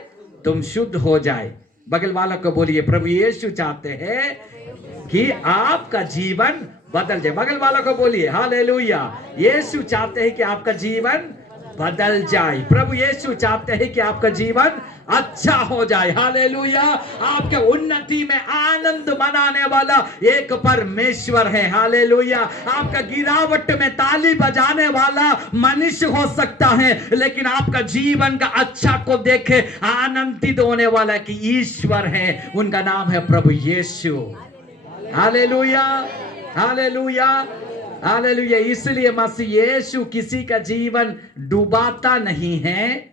तुम शुद्ध हो जाए। बगल वालों को बोलिए प्रभु यीशु चाहते हैं कि आपका जीवन बदल जाए। बगल वालों को बोलिए हालेलुया। यीशु चाहते हैं कि आपका जीवन बदल जाए। प्रभु यीशु चाहते हैं कि आपका जीवन अच्छा हो जाए। हालेलुया। आपके उन्नति में आनंद मनाने वाला एक परमेश्वर है। हालेलुया। आपका गिरावट में ताली बजाने वाला मनुष्य हो सकता है, लेकिन आपका जीवन का अच्छा को देखे आनंदित होने वाला कि ईश्वर है, उनका नाम है प्रभु यीशु। Hallelujah, hallelujah, hallelujah. इसलिए मसीह यीशु किसी का जीवन डुबाता नहीं है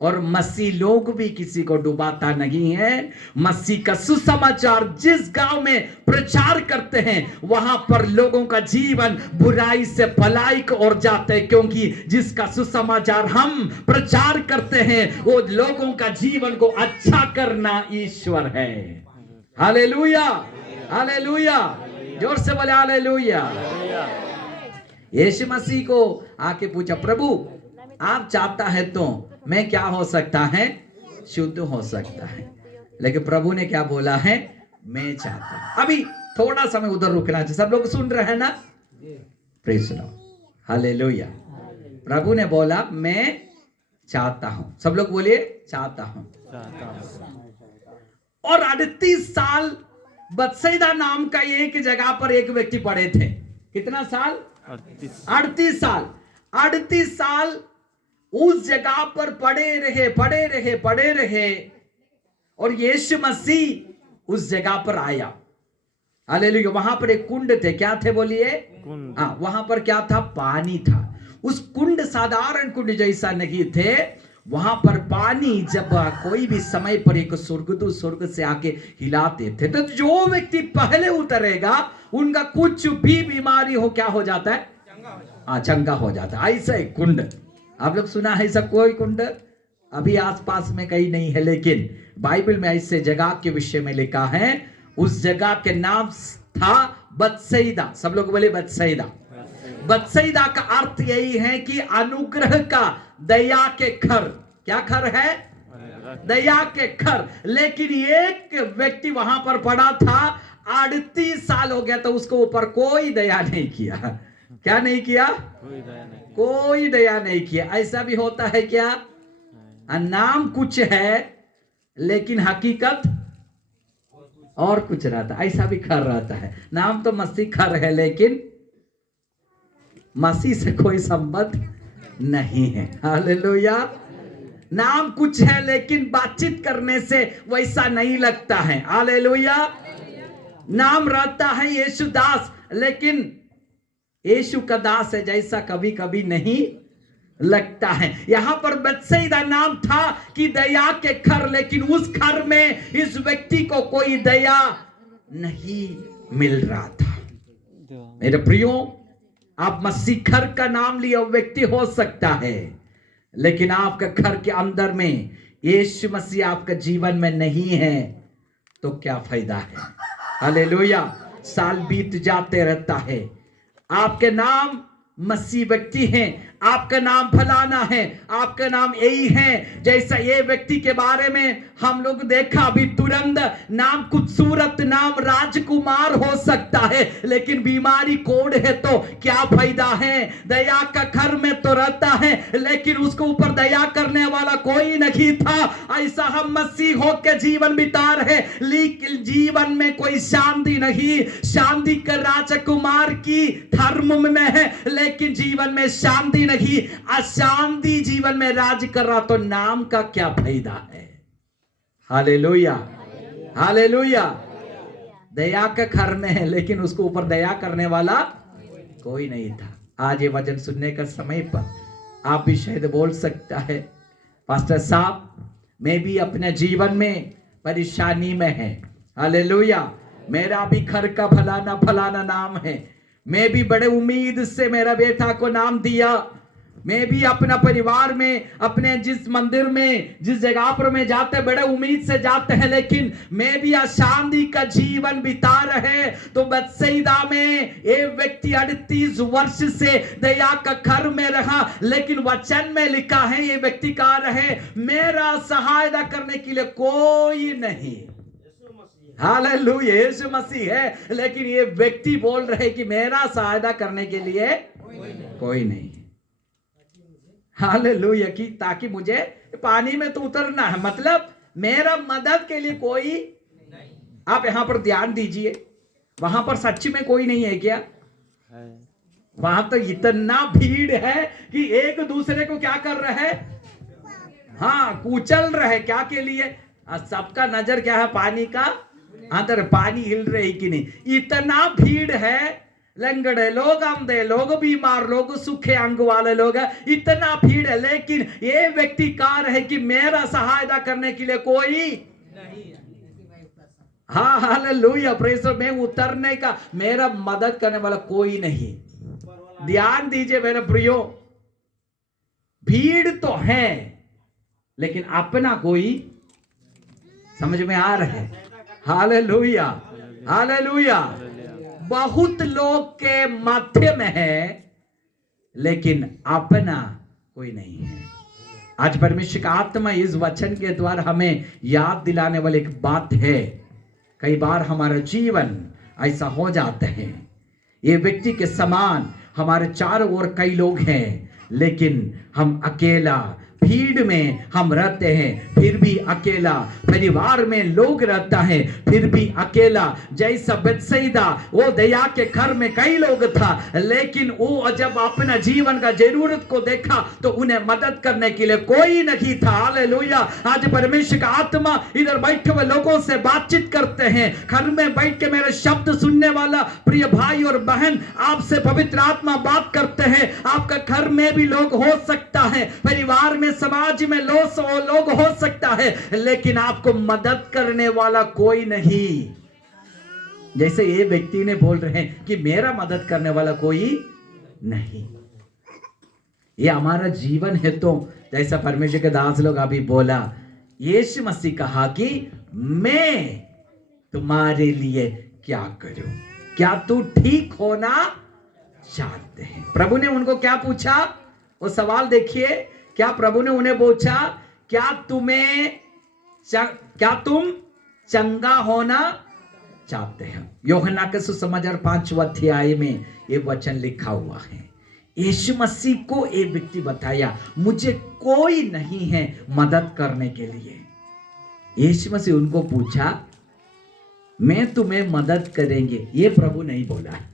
और मसीह लोग भी किसी को डुबाता नहीं है। मसीह का सुसमाचार जिस गांव में प्रचार करते हैं वहां पर लोगों का जीवन बुराई से भलाई की ओर जाते हैं, क्योंकि जिसका सुसमाचार हम प्रचार करते हैं वो लोगों का जीवन को अच्छा करना ईश्वर है। Hallelujah, hallelujah. जोर से बोले हालेलुया। यीशु मसीह को आके पूछा प्रभु आप चाहता है तो मैं क्या हो सकता है, शुद्ध हो सकता है। लेकिन प्रभु ने क्या बोला है, मैं चाहता हूं। अभी थोड़ा समय उधर रुकना चाहिए, सब लोग सुन रहे हैं ना, प्रेज लॉर्ड, हालेलुया। प्रभु ने बोला मैं चाहता हूं, सब लोग बोलिए चाहता हूं। और 38 साल बत्सैदा नाम का एक जगह पर एक व्यक्ति पड़े थे। कितना साल? 38 साल। 38 साल उस जगह पर पड़े रहे और यीशु मसीह उस जगह पर आया। हालेलुया। वहां पर एक कुंड थे, क्या थे बोलिए? हाँ, वहां पर क्या था? पानी था। उस कुंड साधारण कुंड जैसा नहीं थे, वहां पर पानी जब कोई भी समय पर एक स्वर्गदूत स्वर्ग से आके हिलाते थे, तो जो व्यक्ति पहले उतरेगा उनका कुछ भी बीमारी हो क्या हो जाता है? चंगा हो जाता है। ऐसा एक कुंड, आप लोग सुना है ऐसा कोई कुंड? अभी आसपास में कहीं नहीं है, लेकिन बाइबल में ऐसे जगह के विषय में लिखा है। उस जगह के नाम था बत्सैदा। सब लोग बोले बत्सैदा। बत्सैदा का अर्थ यही है कि अनुग्रह का, दया के घर। क्या घर है? दया के घर। लेकिन एक व्यक्ति वहां पर पड़ा था, 38 साल हो गया, तो उसको ऊपर कोई दया नहीं किया। क्या नहीं किया? कोई दया नहीं किया। ऐसा भी होता है क्या? नाम कुछ है लेकिन हकीकत और कुछ रहता है। ऐसा भी खर रहता है। नाम तो मसीह खर है, लेकिन मसीह से कोई संबंध नहीं है। हालेलुया। नाम कुछ है लेकिन बातचीत करने से वैसा नहीं लगता है। हालेलुया। नाम रहता है यीशु दास, लेकिन यीशु का दास है जैसा कभी कभी नहीं लगता है। यहां पर बत्सैदा नाम था कि दया के घर, लेकिन उस घर में इस व्यक्ति को कोई दया नहीं मिल रहा था। मेरे प्रियो, आप मसीह घर का नाम लिया व्यक्ति हो सकता है, लेकिन आपका घर के अंदर में यीशु मसीह आपका जीवन में नहीं है तो क्या फायदा है? हालेलुया। साल बीत जाते रहता है, आपके नाम मसीह व्यक्ति हैं, आपका नाम फलाना है, आपका नाम यही है। जैसा ये व्यक्ति के बारे में हम लोग देखा अभी तुरंत, नाम खूबसूरत नाम राजकुमार हो सकता है, लेकिन बीमारी कोड है तो क्या फायदा है? दया का घर में तो रहता है, लेकिन उसको ऊपर दया करने वाला कोई नहीं था। ऐसा हम मसीह हो के जीवन बिता रहे, लेकिन जीवन में कोई शांति नहीं। शांति का राजकुमार की धर्म में है, लेकिन जीवन में शांति नहीं। अशांति जीवन में राज कर रहा तो नाम का क्या फायदा है? Hallelujah, hallelujah. दया का घर में है, लेकिन उसको ऊपर दया करने वाला कोई नहीं था। आज ये वचन सुनने का समय पर आप भी शायद बोल सकता है, पास्टर साहब मैं भी अपने जीवन में परेशानी में है। हालेलुया। मेरा भी घर का फलाना फलाना नाम है, मैं भी बड़े उम्मीद से मेरा बेटा को नाम दिया, मैं भी अपना परिवार में, अपने जिस मंदिर में, जिस जगह पर मैं जाते बड़े उम्मीद से जाते हैं, लेकिन मैं भी अशांति का जीवन बिता रहे। तो बत्सैदा में एक व्यक्ति 38 वर्ष से दया का घर में रहा, लेकिन वचन में लिखा है ये व्यक्ति कहा रहे, मेरा सहायता करने के लिए कोई नहीं। हालेलुया, यीशु मसीह है, लेकिन ये व्यक्ति बोल रहे कि मेरा सहायता करने के लिए कोई नहीं। हालेलुया, कि ताकि मुझे पानी में तो उतरना है, मतलब मेरा मदद के लिए कोई नहीं। आप यहां पर ध्यान दीजिए, वहां पर सच में कोई नहीं है क्या? वहां तो इतना भीड़ है कि एक दूसरे को क्या कर रहे हैं? कुचल रहे। क्या के लिए? सबका नजर क्या है? पानी का अंदर, पानी हिल रही कि नहीं। इतना भीड़ है, लंगड़े लोग, अंधे लोग, बीमार लोग, सूखे अंग वाले लोग, इतना भीड़ है, लेकिन ये व्यक्ति कह रहे कि मेरा सहायता करने के लिए कोई नहीं। Hallelujah, praise the Lord. मैं उतरने का, मेरा मदद करने वाला कोई नहीं। ध्यान दीजिए मेरे प्रियो, भीड़ तो है लेकिन अपना कोई, समझ में आ रहा है? Hallelujah, hallelujah. बहुत लोग के मध्य में है, लेकिन अपना कोई नहीं है। आज परमेश्वर का आत्मा इस वचन के द्वारा हमें याद दिलाने वाली एक बात है। कई बार हमारा जीवन ऐसा हो जाता है, ये व्यक्ति के समान हमारे चारों ओर कई लोग हैं, लेकिन हम अकेला, भीड़ में हम रहते हैं फिर भी अकेला, परिवार में लोग रहता है फिर भी अकेला। जैसा बेतसैदा, वो दया के घर में कई लोग था, लेकिन वो जब अपना जीवन का जरूरत को देखा तो उन्हें मदद करने के लिए कोई नहीं था। हालेलुया। आज परमेश्वर का आत्मा इधर बैठे हुए लोगों से बातचीत करते हैं। घर में बैठ के मेरे शब्द सुनने वाला प्रिय भाई और बहन, आपसे पवित्र आत्मा बात करते हैं। आपका घर में भी लोग हो सकता है, परिवार में, समाज में लोग हो सकता है, लेकिन आपको मदद करने वाला कोई नहीं। जैसे ये व्यक्ति ने बोल रहे हैं कि मेरा मदद करने वाला कोई नहीं। ये हमारा जीवन है। तो जैसा परमेश्वर के दास लोग अभी बोला, यीशु मसीह कहा कि मैं तुम्हारे लिए क्या करूं, क्या तू ठीक होना चाहते हैं? प्रभु ने उनको क्या पूछा? वो सवाल देखिए, क्या प्रभु ने उन्हें पूछा, क्या तुम चंगा होना चाहते हैं? यूहन्ना के सुसमाचार 5वां अध्याय में ये वचन लिखा हुआ है। यीशु मसीह को एक व्यक्ति बताया, मुझे कोई नहीं है मदद करने के लिए। यीशु मसीह उनको पूछा, मैं तुम्हें मदद करेंगे? ये प्रभु नहीं बोला है।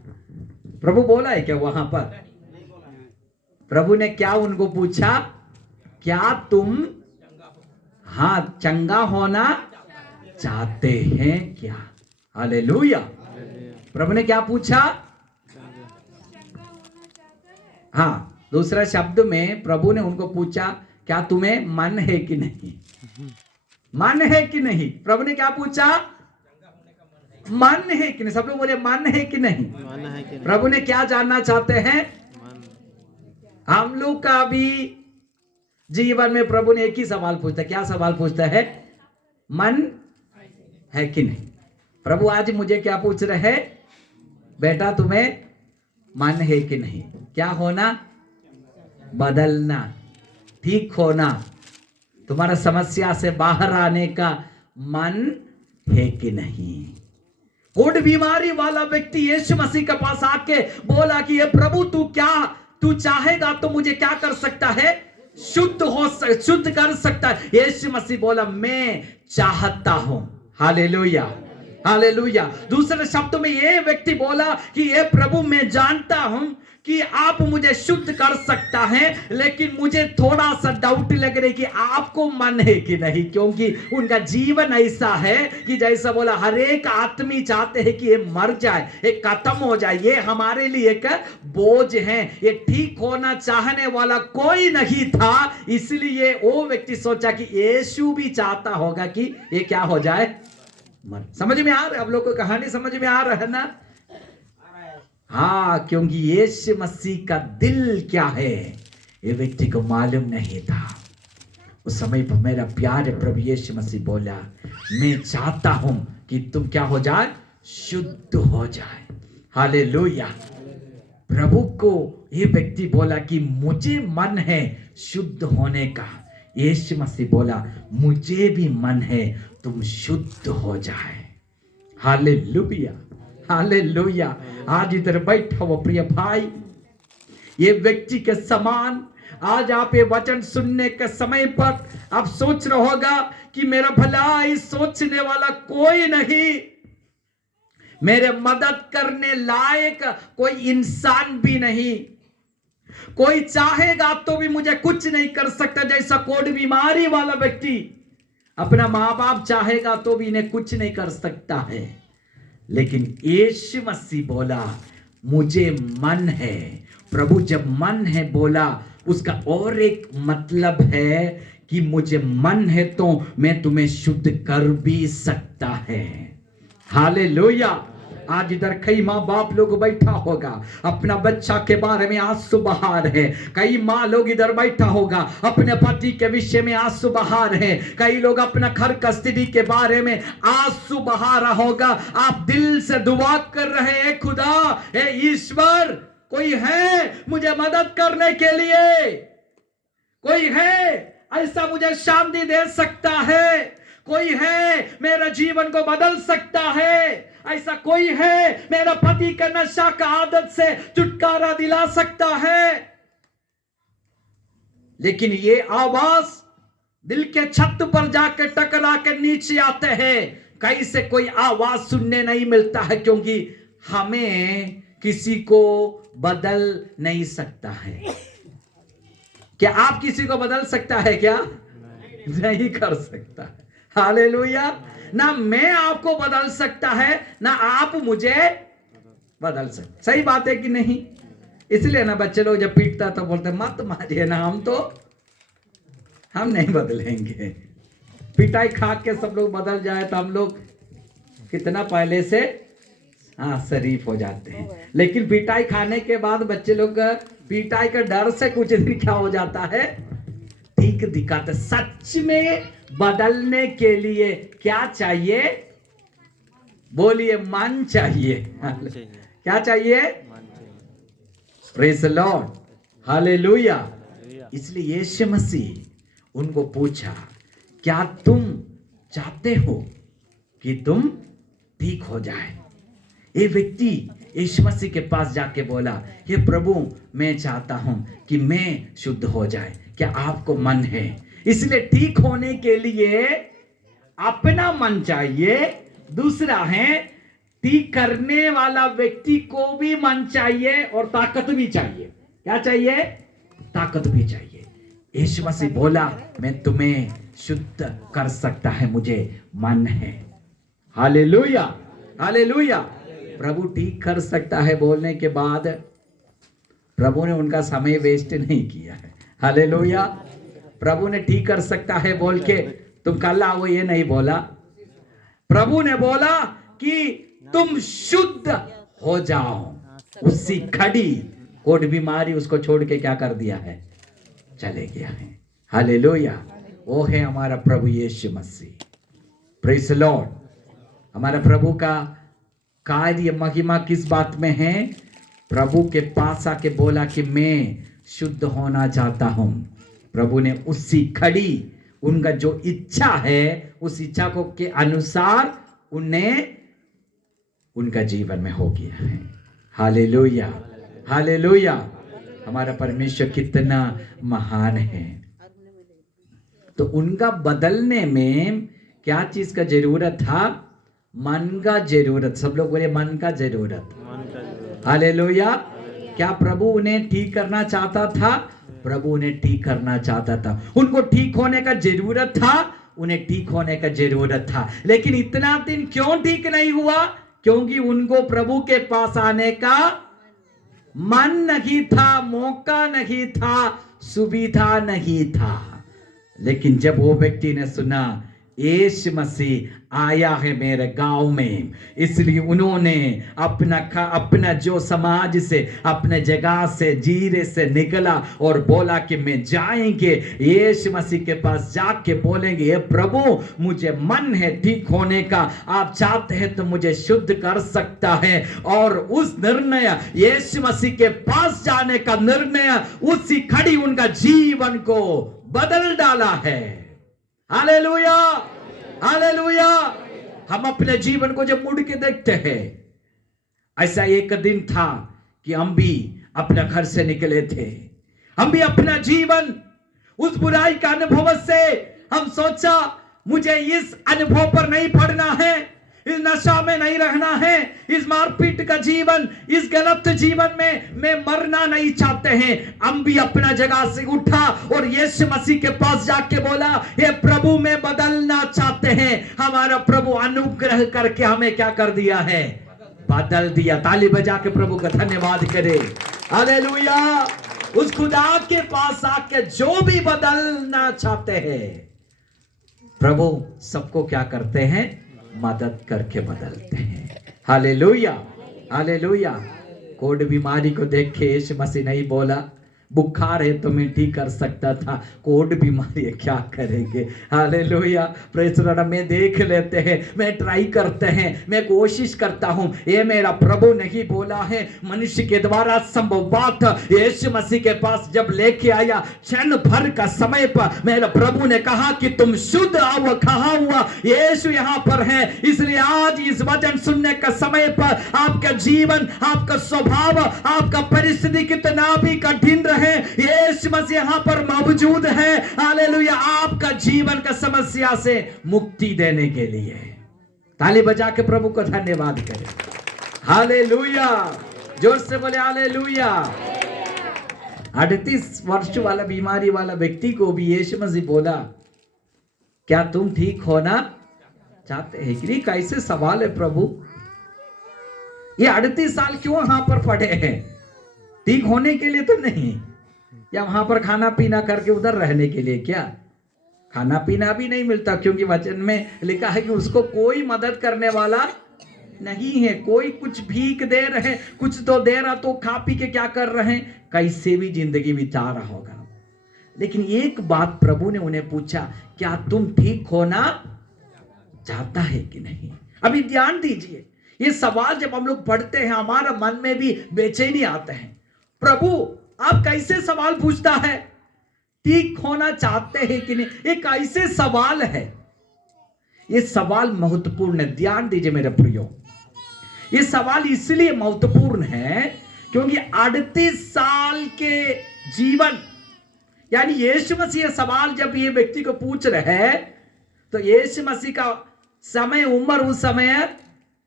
प्रभु बोला है क्या वहां पर? प्रभु ने क्या उनको पूछा, क्या तुम चंगा होना चाहते हैं क्या? हालेलुया। प्रभु ने क्या पूछा? दूसरा शब्द में प्रभु ने उनको पूछा, क्या तुम्हें मन है कि नहीं? मन है कि नहीं? प्रभु ने क्या पूछा? मन है कि नहीं? सब लोग बोले मन है कि नहीं? प्रभु ने क्या जानना चाहते हैं? हम लोग का भी जीवन में प्रभु ने एक ही सवाल पूछता है। क्या सवाल पूछता है? मन है कि नहीं? प्रभु आज मुझे क्या पूछ रहे हैं? बेटा तुम्हें मन है कि नहीं? क्या होना? बदलना, ठीक होना, तुम्हारा समस्या से बाहर आने का मन है कि नहीं? कोढ़ बीमारी वाला व्यक्ति यीशु मसीह के पास आके बोला कि ये प्रभु तू चाहेगा तो मुझे क्या कर सकता है? शुद्ध कर सकता है। यीशु मसीह बोला, मैं चाहता हूं। Hallelujah, hallelujah. दूसरे शब्दों में ये व्यक्ति बोला कि ये प्रभु मैं जानता हूं कि आप मुझे शुद्ध कर सकता है, लेकिन मुझे थोड़ा सा डाउट लग रही कि आपको मन है कि नहीं, क्योंकि उनका जीवन ऐसा है कि जैसा बोला, हर एक आदमी चाहते हैं कि ये मर जाए, ये खत्म हो जाए, ये हमारे लिए एक बोझ है। ये ठीक होना चाहने वाला कोई नहीं था, इसलिए वो व्यक्ति सोचा कि यीशु भी चाहता होगा कि ये क्या हो जाए, मर। समझ में आ रहा है? आप लोग को कहानी समझ में आ रहा है ना? क्योंकि यीशु मसीह का दिल क्या है ये व्यक्ति को मालूम नहीं था। उस समय पर मेरा प्यारे प्रभु यीशु मसीह बोला, मैं चाहता हूं कि तुम क्या हो जाए? शुद्ध हो जाए। हालेलुया। प्रभु को ये व्यक्ति बोला कि मुझे मन है शुद्ध होने का। यीशु मसीह बोला, मुझे भी मन है तुम शुद्ध हो जाए। Hallelujah, hallelujah. आज इधर बैठा वो प्रिय भाई, ये व्यक्ति के समान आज आप ये वचन सुनने के समय पर आप सोच रहे होगा कि मेरा भलाई सोचने वाला कोई नहीं, मेरे मदद करने लायक कोई इंसान भी नहीं, कोई चाहेगा तो भी मुझे कुछ नहीं कर सकता। जैसा कोढ़ बीमारी वाला व्यक्ति अपना माँ बाप चाहेगा तो भी इन्हें कुछ नहीं कर सकता है, लेकिन यीशु मसीह बोला, मुझे मन है। प्रभु जब मन है बोला, उसका और एक मतलब है कि मुझे मन है तो मैं तुम्हें शुद्ध कर भी सकता है। हालेलुया। आज इधर कई माँ बाप लोग बैठा होगा, अपना बच्चा के बारे में आंसू बहा रहे। कई माँ लोग इधर बैठा होगा, अपने पति के विषय में आंसू बहा रहे। कई लोग अपना घर का स्थिति के बारे में आंसू बहा रहा होगा। आप दिल से दुआ कर रहे हैं, खुदा, हे ईश्वर, कोई है मुझे मदद करने के लिए? कोई है ऐसा मुझे शांति दे सकता है, कोई है मेरा जीवन को बदल सकता है, ऐसा कोई है मेरा पति का नशा का आदत से छुटकारा दिला सकता है। लेकिन ये आवाज दिल के छत पर जाकर टकरा के नीचे आते हैं, कहीं से कोई आवाज सुनने नहीं मिलता है, क्योंकि हमें किसी को बदल नहीं सकता है। क्या आप किसी को बदल सकता है? क्या नहीं कर सकता है। हालेलुया। ना मैं आपको बदल सकता है, ना आप मुझे बदल सकते। सही बात है कि नहीं? इसलिए ना बच्चे लोग जब पीटता तो बोलते मत मारिए ना, हम नहीं बदलेंगे। पिटाई खा के सब लोग बदल जाए तो हम लोग कितना पहले से शरीफ हो जाते हैं। लेकिन पिटाई खाने के बाद बच्चे लोग पिटाई का डर से कुछ दिन क्या हो जाता है, ठीक दिखाते। सच में बदलने के लिए क्या चाहिए? बोलिए, मन चाहिए। क्या चाहिए? Praise the Lord, hallelujah. इसलिए यीशु मसीह उनको पूछा, क्या तुम चाहते हो कि तुम ठीक हो जाए? ये व्यक्ति यीशु मसीह के पास जाके बोला, हे प्रभु, मैं चाहता हूं कि मैं शुद्ध हो जाए। क्या आपको मन है? इसलिए ठीक होने के लिए अपना मन चाहिए, दूसरा है ठीक करने वाला व्यक्ति को भी मन चाहिए और ताकत भी चाहिए। क्या चाहिए? ताकत भी चाहिए। यीशु मसीह बोला, मैं तुम्हें शुद्ध कर सकता है, मुझे मन है। Hallelujah, hallelujah. प्रभु ठीक कर सकता है बोलने के बाद प्रभु ने उनका समय वेस्ट नहीं किया है। हालेलुया। प्रभु ने ठीक कर सकता है बोल के तुम कल आओ ये नहीं बोला। प्रभु ने बोला कि तुम शुद्ध हो जाओ। उसी खड़ी कोट बीमारी उसको छोड़ के क्या कर दिया है? चले गया है। हालेलुया। वो है हमारा प्रभु Yeshu Masih. Praise the lord. हमारा प्रभु का कार्य महिमा किस बात में है? प्रभु के पास आके बोला कि मैं शुद्ध होना चाहता हूं। प्रभु ने उसी खड़ी उनका जो इच्छा है उस इच्छा को के अनुसार उन्हें उनका जीवन में हो गया है। Hallelujah, hallelujah. हमारा परमेश्वर कितना महान है। तो उनका बदलने में क्या चीज का जरूरत था? मन का जरूरत। सब लोग बोले मन का जरूरत। हालेलुया। क्या प्रभु उन्हें ठीक करना चाहता था? प्रभु उन्हें ठीक करना चाहता था। उनको ठीक होने का जरूरत था, उन्हें ठीक होने का जरूरत था। लेकिन इतना दिन क्यों ठीक नहीं हुआ? क्योंकि उनको प्रभु के पास आने का मन नहीं था, मौका नहीं था, सुविधा नहीं था। लेकिन जब वो व्यक्ति ने सुना यीशु मसीह आया है मेरे गांव में, इसलिए उन्होंने अपना जो समाज से अपने जगह से जीरे से निकला और बोला कि मैं जाएंगे यीशु मसीह के पास जाके बोलेंगे, ये प्रभु मुझे मन है ठीक होने का, आप चाहते हैं तो मुझे शुद्ध कर सकता है। और उस निर्णय यीशु मसीह के पास जाने का निर्णय उसी खड़ी उनका जीवन को बदल डाला है। Hallelujah, hallelujah. हम अपने जीवन को जब मुड़ के देखते हैं, ऐसा एक दिन था कि हम भी अपने घर से निकले थे। हम भी अपना जीवन उस बुराई का अनुभव से हम सोचा मुझे इस अनुभव पर नहीं पड़ना है, इस नशा में नहीं रहना है, इस मारपीट का जीवन, इस गलत जीवन में मैं मरना नहीं चाहते हैं। हम भी अपना जगह से उठा और यीशु मसीह के पास जाके बोला, हे प्रभु मैं बदलना चाहते हैं। हमारा प्रभु अनुग्रह करके हमें क्या कर दिया है? बदल दिया। ताली बजा के प्रभु का धन्यवाद करे। हालेलुया। उस खुदा के पास आके जो भी बदलना चाहते हैं, प्रभु सबको क्या करते हैं? मदद करके बदलते हैं। Hallelujah, hallelujah. कोड बीमारी को देख के यीशु मसीह नहीं बोला बुखार है तो मैं ठीक कर सकता था, कोड बीमारी है क्या करेंगे। Hallelujah, praise Lord. मैं देख लेते हैं, मैं ट्राई करते हैं, मैं कोशिश करता हूं। ये मेरा प्रभु नहीं बोला है, मनुष्य के द्वारा संभव बात यीशु मसीह के पास जब लेके आया, क्षण भर का समय पर मेरा प्रभु ने कहा कि तुम शुद्ध आओ। कहा हुआ यीशु यहां पर है। इसलिए आज इस वचन सुनने का समय पर आपका जीवन, आपका स्वभाव, आपका परिस्थिति कितना भी कठिन रहे, यीशु मसीह यहां पर मौजूद है। हालेलुया, आपका जीवन का समस्या से मुक्ति देने के लिए। ताली बजा के प्रभु को धन्यवाद करें। हालेलुया, जोर से बोले हालेलुया। 38 वर्ष वाला बीमारी वाला व्यक्ति को भी यीशु मसीह बोला, क्या तुम ठीक होना चाहते हैं कि नहीं? कैसे सवाल है प्रभु। ये 38 साल क्यों यहां पर पड़े हैं? ठीक होने के लिए तो नहीं, या वहां पर खाना पीना करके उधर रहने के लिए? क्या खाना पीना भी नहीं मिलता, क्योंकि वचन में लिखा है कि उसको कोई मदद करने वाला नहीं है। कोई कुछ भीख दे रहे, कुछ तो दे रहा तो खा पी के क्या कर रहे हैं, कैसे भी जिंदगी बिता रहा होगा। लेकिन एक बात प्रभु ने उन्हें पूछा, क्या तुम ठीक होना चाहता है कि नहीं? अभी ध्यान दीजिए, ये सवाल जब हम लोग पढ़ते हैं हमारा मन में भी बेचैनी आते हैं। प्रभु आप कैसे सवाल पूछता है, ठीक होना चाहते हैं कि नहीं? ये कैसे सवाल है? ये सवाल महत्वपूर्ण है। ध्यान दीजिए मेरे प्रियो, ये सवाल इसलिए महत्वपूर्ण है क्योंकि 38 साल के जीवन, यानी यीशु मसीह सवाल जब ये व्यक्ति को पूछ रहे हैं, तो यीशु मसीह का समय, उम्र उस समय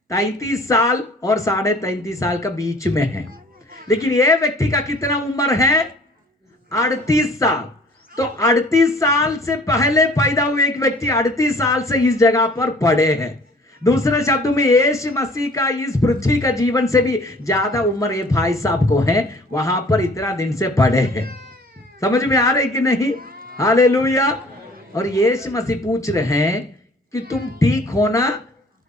33 साल और 33.5 साल का बीच में है। लेकिन यह व्यक्ति का कितना उम्र है? 38 साल। तो 38 साल से पहले पैदा हुए एक व्यक्ति 38 साल से इस जगह पर पड़े हैं। दूसरे शब्दों में यीशु मसीह का इस पृथ्वी का जीवन से भी ज्यादा उम्र ये भाई साहब को है, वहां पर इतना दिन से पड़े हैं। समझ में आ रही कि नहीं? हालेलुया। और यीशु मसीह पूछ रहे हैं कि तुम ठीक होना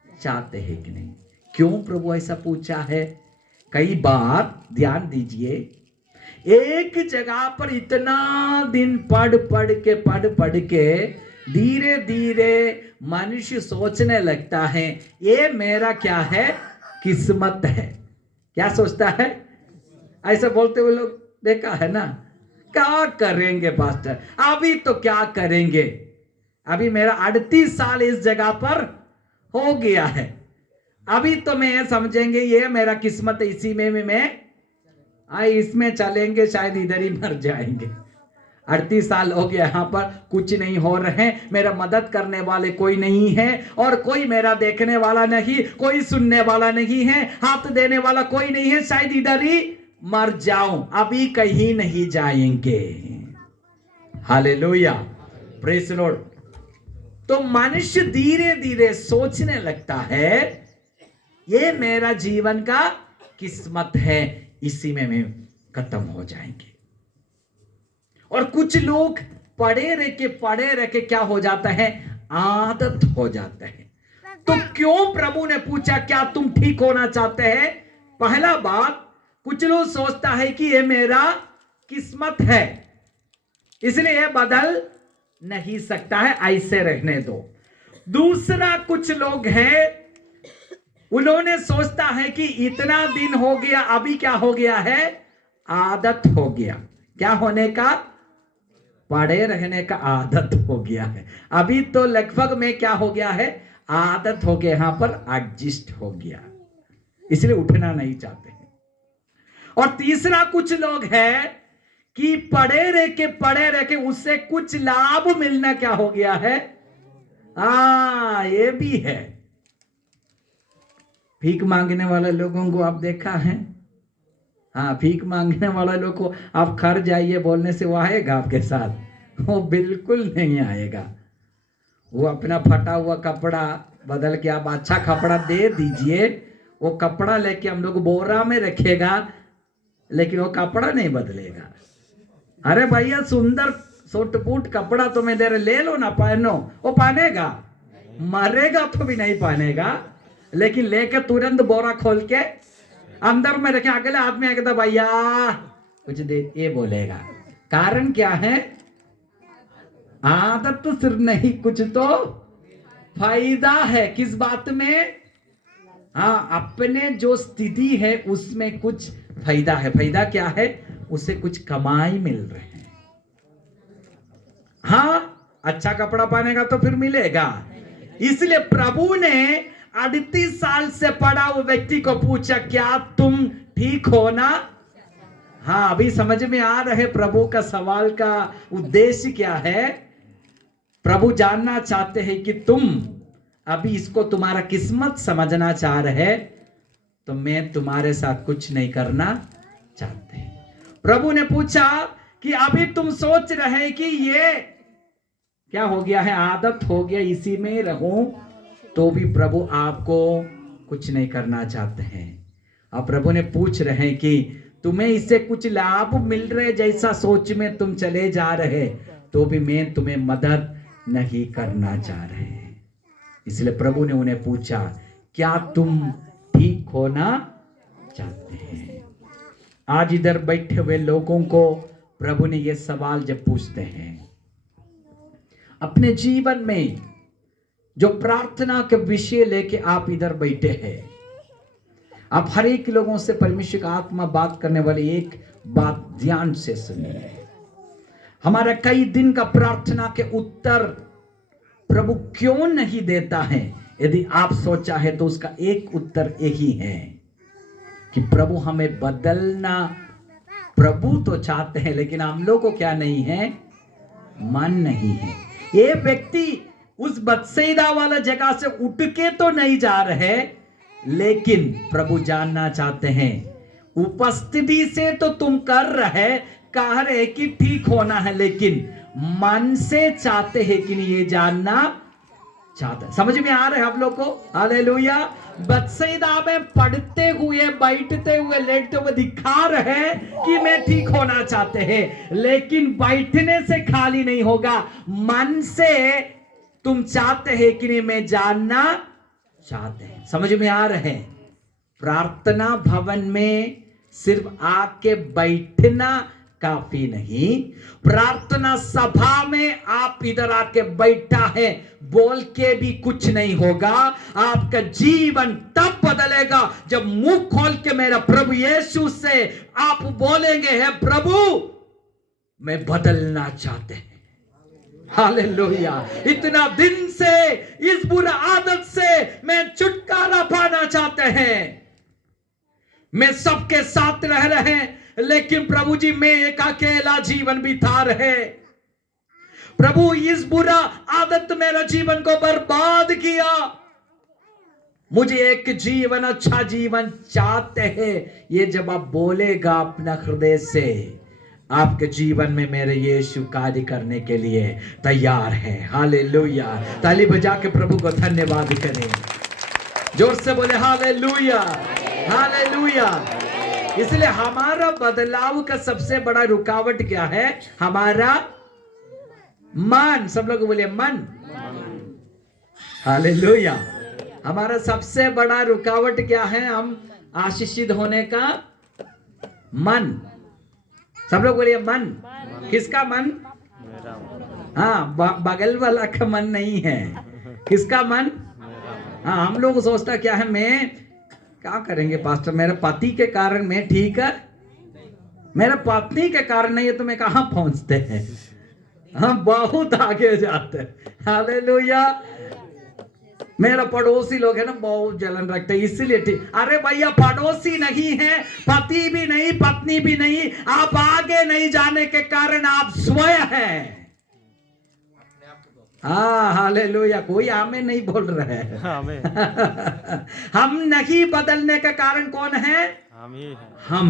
चाहते हैं कि नहीं? क्यों प्रभु ऐसा पूछा है? कई बार ध्यान दीजिए, एक जगह पर इतना दिन पढ़ पढ़ के धीरे धीरे मनुष्य सोचने लगता है, ये मेरा क्या है? किस्मत है। क्या सोचता है? ऐसा बोलते हुए लोग देखा है ना। क्या करेंगे पास्टर, अभी तो क्या करेंगे, अभी मेरा 38 साल इस जगह पर हो गया है, अभी तो मैं समझेंगे ये मेरा किस्मत है, इसी में मैं इसमें चलेंगे, शायद इधर ही मर जाएंगे। 38 साल हो गया, यहाँ पर कुछ नहीं हो रहे, मेरा मदद करने वाले कोई नहीं है, और कोई मेरा देखने वाला नहीं, कोई सुनने वाला नहीं है, हाथ देने वाला कोई नहीं है, शायद इधर ही मर जाऊं, अभी कहीं नहीं जाएंगे। Hallelujah, praise Lord. तो मनुष्य धीरे धीरे सोचने लगता है, ये मेरा जीवन का किस्मत है, इसी में मैं खत्म हो जाएंगे। और कुछ लोग पढ़े रह के क्या हो जाता है? आदत हो जाता है। तो क्यों प्रभु ने पूछा क्या तुम ठीक होना चाहते हैं? पहला बात, कुछ लोग सोचता है कि ये मेरा किस्मत है, इसलिए ये बदल नहीं सकता है, ऐसे रहने दो। दूसरा, कुछ लोग हैं, उन्होंने सोचता है कि इतना दिन हो गया, अभी क्या हो गया है? आदत हो गया। क्या होने का? पड़े रहने का आदत हो गया है। अभी तो लगभग में क्या हो गया है? आदत हो गया, यहां पर एडजस्ट हो गया, इसलिए उठना नहीं चाहते हैं। और तीसरा, कुछ लोग हैं कि पड़े रह के उससे कुछ लाभ मिलना क्या हो गया है? ये भी है। भीख मांगने वाले लोगों को आप देखा है? भीख मांगने वाला लोग को आप घर जाइए बोलने से वो आएगा आपके साथ? वो बिल्कुल नहीं आएगा। वो अपना फटा हुआ कपड़ा बदल के आप अच्छा कपड़ा दे दीजिए, वो कपड़ा लेके हम लोग बोरा में रखेगा, लेकिन वो कपड़ा नहीं बदलेगा। अरे भैया सुंदर सूट कपड़ा तो मैं दे रहा, ले लो ना, पहनो। वो पहनेगा? मरेगा तो भी नहीं पहनेगा। लेकिन लेके तुरंत बोरा खोल के अंदर में रखे, अगले आदमी कहता भैया कुछ देर ये बोलेगा। कारण क्या है? आदत तो सिर्फ नहीं, कुछ तो फायदा है। किस बात में? हाँ, अपने जो स्थिति है उसमें कुछ फायदा है। फायदा क्या है? उसे कुछ कमाई मिल रहे हैं। हाँ, अच्छा कपड़ा पहनेगा तो फिर मिलेगा। इसलिए प्रभु ने 38 साल से पड़ा हुए व्यक्ति को पूछा, क्या तुम ठीक हो ना? हाँ, अभी समझ में आ रहे प्रभु का सवाल का उद्देश्य क्या है? प्रभु जानना चाहते हैं कि तुम अभी इसको तुम्हारा किस्मत समझना चाह रहे, तो मैं तुम्हारे साथ कुछ नहीं करना चाहते। प्रभु ने पूछा कि अभी तुम सोच रहे कि ये क्या हो गया है, आदत हो गया, इसी में रहूं, तो भी प्रभु आपको कुछ नहीं करना चाहते हैं। अब प्रभु ने पूछ रहे हैं कि तुम्हें इससे कुछ लाभ मिल रहे, जैसा सोच में तुम चले जा रहे, तो भी मैं तुम्हें मदद नहीं करना चाह रहे। इसलिए प्रभु ने उन्हें पूछा, क्या तुम ठीक होना चाहते हैं? आज इधर बैठे हुए लोगों को प्रभु ने यह सवाल जब पूछते हैं, अपने जीवन में जो प्रार्थना के विषय लेके आप इधर बैठे हैं, आप हर एक लोगों से परमेश्वर का आत्मा बात करने वाली एक बात ध्यान से सुनिए। हमारा कई दिन का प्रार्थना के उत्तर प्रभु क्यों नहीं देता है? यदि आप सोचा है तो उसका एक उत्तर यही है कि प्रभु हमें बदलना प्रभु तो चाहते हैं, लेकिन हम लोग को क्या नहीं है? मन नहीं है। ये व्यक्ति उस बत्सैदा वाला जगह से उठ के तो नहीं जा रहे, लेकिन प्रभु जानना चाहते हैं, उपस्थिति से तो तुम कर रहे, कह रहे कि ठीक होना है, लेकिन मन से चाहते हैं कि नहीं, ये जानना चाहते हैं। समझ में आ रहे हैं आप लोग को? हालेलुया। बत्सैदा में पढ़ते हुए, बैठते हुए, लेटते हुए दिखा रहे कि मैं ठीक होना चाहते हैं, लेकिन बैठने से खाली नहीं होगा, मन से तुम चाहते हैं कि नहीं, मैं जानना चाहते हैं। समझ में आ रहे हैं? प्रार्थना भवन में सिर्फ आके बैठना काफी नहीं, प्रार्थना सभा में आप इधर आके बैठा है, बोल के भी कुछ नहीं होगा। आपका जीवन तब बदलेगा जब मुंह खोल के मेरा प्रभु यीशु से आप बोलेंगे, है प्रभु मैं बदलना चाहते हैं। हालेलुया। इतना दिन से इस बुरा आदत से मैं छुटकारा पाना चाहते हैं। मैं सबके साथ रह रहे हैं, लेकिन प्रभु जी मैं एक अकेला जीवन बिता रहे। प्रभु इस बुरा आदत मेरा जीवन को बर्बाद किया। मुझे एक जीवन, अच्छा जीवन चाहते हैं। ये जब आप बोलेगा अपना हृदय से, आपके जीवन में मेरे यीशु कार्य करने के लिए तैयार है। हालेलुया। ताली बजा के प्रभु को धन्यवाद करें। जोर से बोले हालेलुया, हालेलुया। इसलिए हमारा बदलाव का सबसे बड़ा रुकावट क्या है? हमारा मन। सब लोग बोले मन। हालेलुया। हमारा सबसे बड़ा रुकावट क्या है? हम आशीषित होने का मन। सब लोग बोलिए मन। किसका मन? हाँ, बगल वाला का मन नहीं है। किसका मन? हाँ, हम लोग सोचता क्या है, मैं क्या करेंगे पास्टर, मेरे पति के कारण मैं ठीक है, मेरे पत्नी के कारण नहीं है, तो मैं कहां पहुंचते हैं? हम बहुत आगे जाते हैं। हालेलुया। मेरा पड़ोसी लोग है ना, बहुत जलन रखते हैं, इसीलिए ठीक। अरे भैया, पड़ोसी नहीं है, पति भी नहीं, पत्नी भी नहीं, आप आगे नहीं जाने के कारण आप स्वयं हैं। हाँ, हालेलुया। कोई आमेन नहीं बोल रहे हैं। हम नहीं बदलने का कारण कौन है? हम।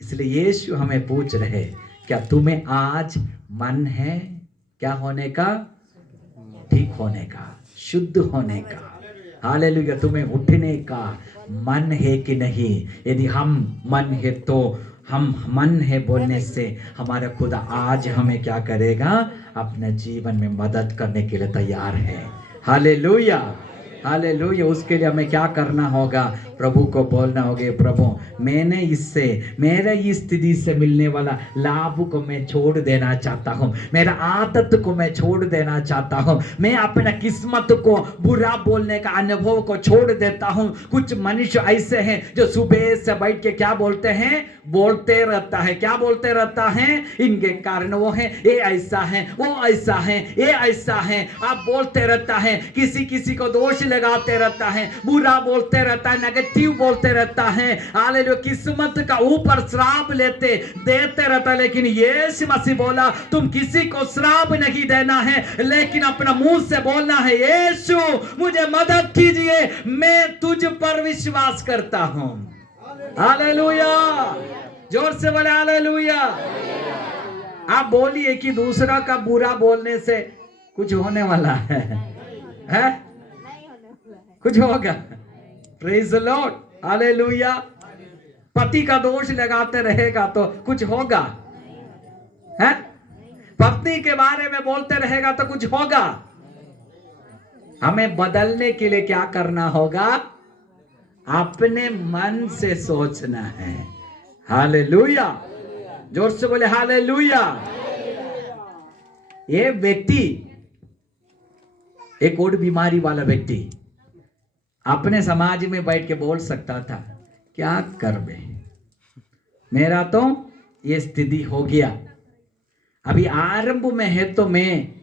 इसलिए यीशु हमें पूछ रहे, क्या तुम्हें आज मन है क्या होने का? ठीक होने का, शुद्ध होने का। हालेलुया। तुम्हें उठने का मन है कि नहीं? यदि हम मन है तो हम मन है बोलने से हमारा खुदा आज हमें क्या करेगा? अपने जीवन में मदद करने के लिए तैयार है। हालेलुया। हालेलुया। उसके लिए हमें क्या करना होगा? प्रभु को बोलना होगा, प्रभु मैंने इससे, मेरे इस स्थिति से मिलने वाला लाभ को मैं छोड़ देना चाहता हूँ, मेरा आदत को मैं छोड़ देना चाहता हूँ, मैं अपना किस्मत को बुरा बोलने का अनुभव को छोड़ देता हूँ। कुछ मनुष्य ऐसे हैं जो सुबह से बैठ के क्या बोलते हैं? बोलते रहता है। क्या बोलते रहता है? इनके कारण वो है, ये ऐसा है, वो ऐसा है, ये ऐसा है। आप बोलते रहता है, किसी किसी को दोष लगाते रहता है, बुरा बोलते रहता है, नेगेटिव बोलते रहता है। हालेलुया। किस्मत का ऊपर श्राप लेते देते रहता है। लेकिन यीशु मसीह बोला, तुम किसी को श्राप नहीं देना है, लेकिन अपना मुंह से बोलना है, यीशु मुझे मदद कीजिए, मैं तुझ पर विश्वास करता हूं। हालेलुया। जोर से बोले हालेलुया। आप बोलिए कि दूसरा का बुरा बोलने से कुछ होने वाला है? कुछ होगा? Praise the Lord. हालेलुया। पति का दोष लगाते रहेगा तो कुछ होगा? है? पत्नी के बारे में बोलते रहेगा तो कुछ होगा? हमें बदलने के लिए क्या करना होगा? अपने मन से सोचना है। हालेलुया। जोर से बोले हालेलुया। ये व्यक्ति, एक और बीमारी वाला व्यक्ति अपने समाज में बैठ के बोल सकता था, क्या कर बे, मेरा तो ये स्थिति हो गया, अभी आरंभ में है तो मैं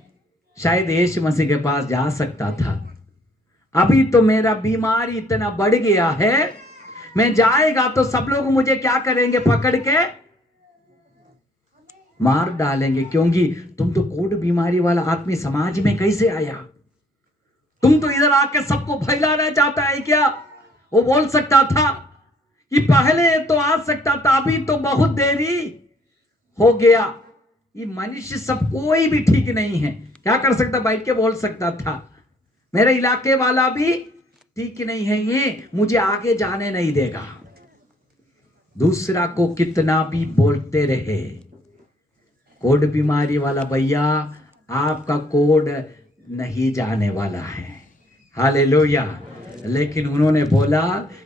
शायद यीशु मसीह के पास जा सकता था, अभी तो मेरा बीमारी इतना बढ़ गया है, मैं जाएगा तो सब लोग मुझे क्या करेंगे? पकड़ के मार डालेंगे, क्योंकि तुम तो कोढ़ बीमारी वाला आदमी समाज में कैसे आया? तुम तो इधर आके सबको फैलाना चाहता है क्या? वो बोल सकता था कि पहले तो आ सकता था, अभी तो बहुत देरी हो गया। ये मनुष्य सब कोई भी ठीक नहीं है। क्या कर सकता? बैठ के बोल सकता था, मेरे इलाके वाला भी ठीक नहीं है, ये मुझे आगे जाने नहीं देगा। दूसरा को कितना भी बोलते रहे, कोढ़ बीमारी वाला भैया आपका कोढ़ नहीं जाने वाला है। हालेलुया। लेकिन उन्होंने बोला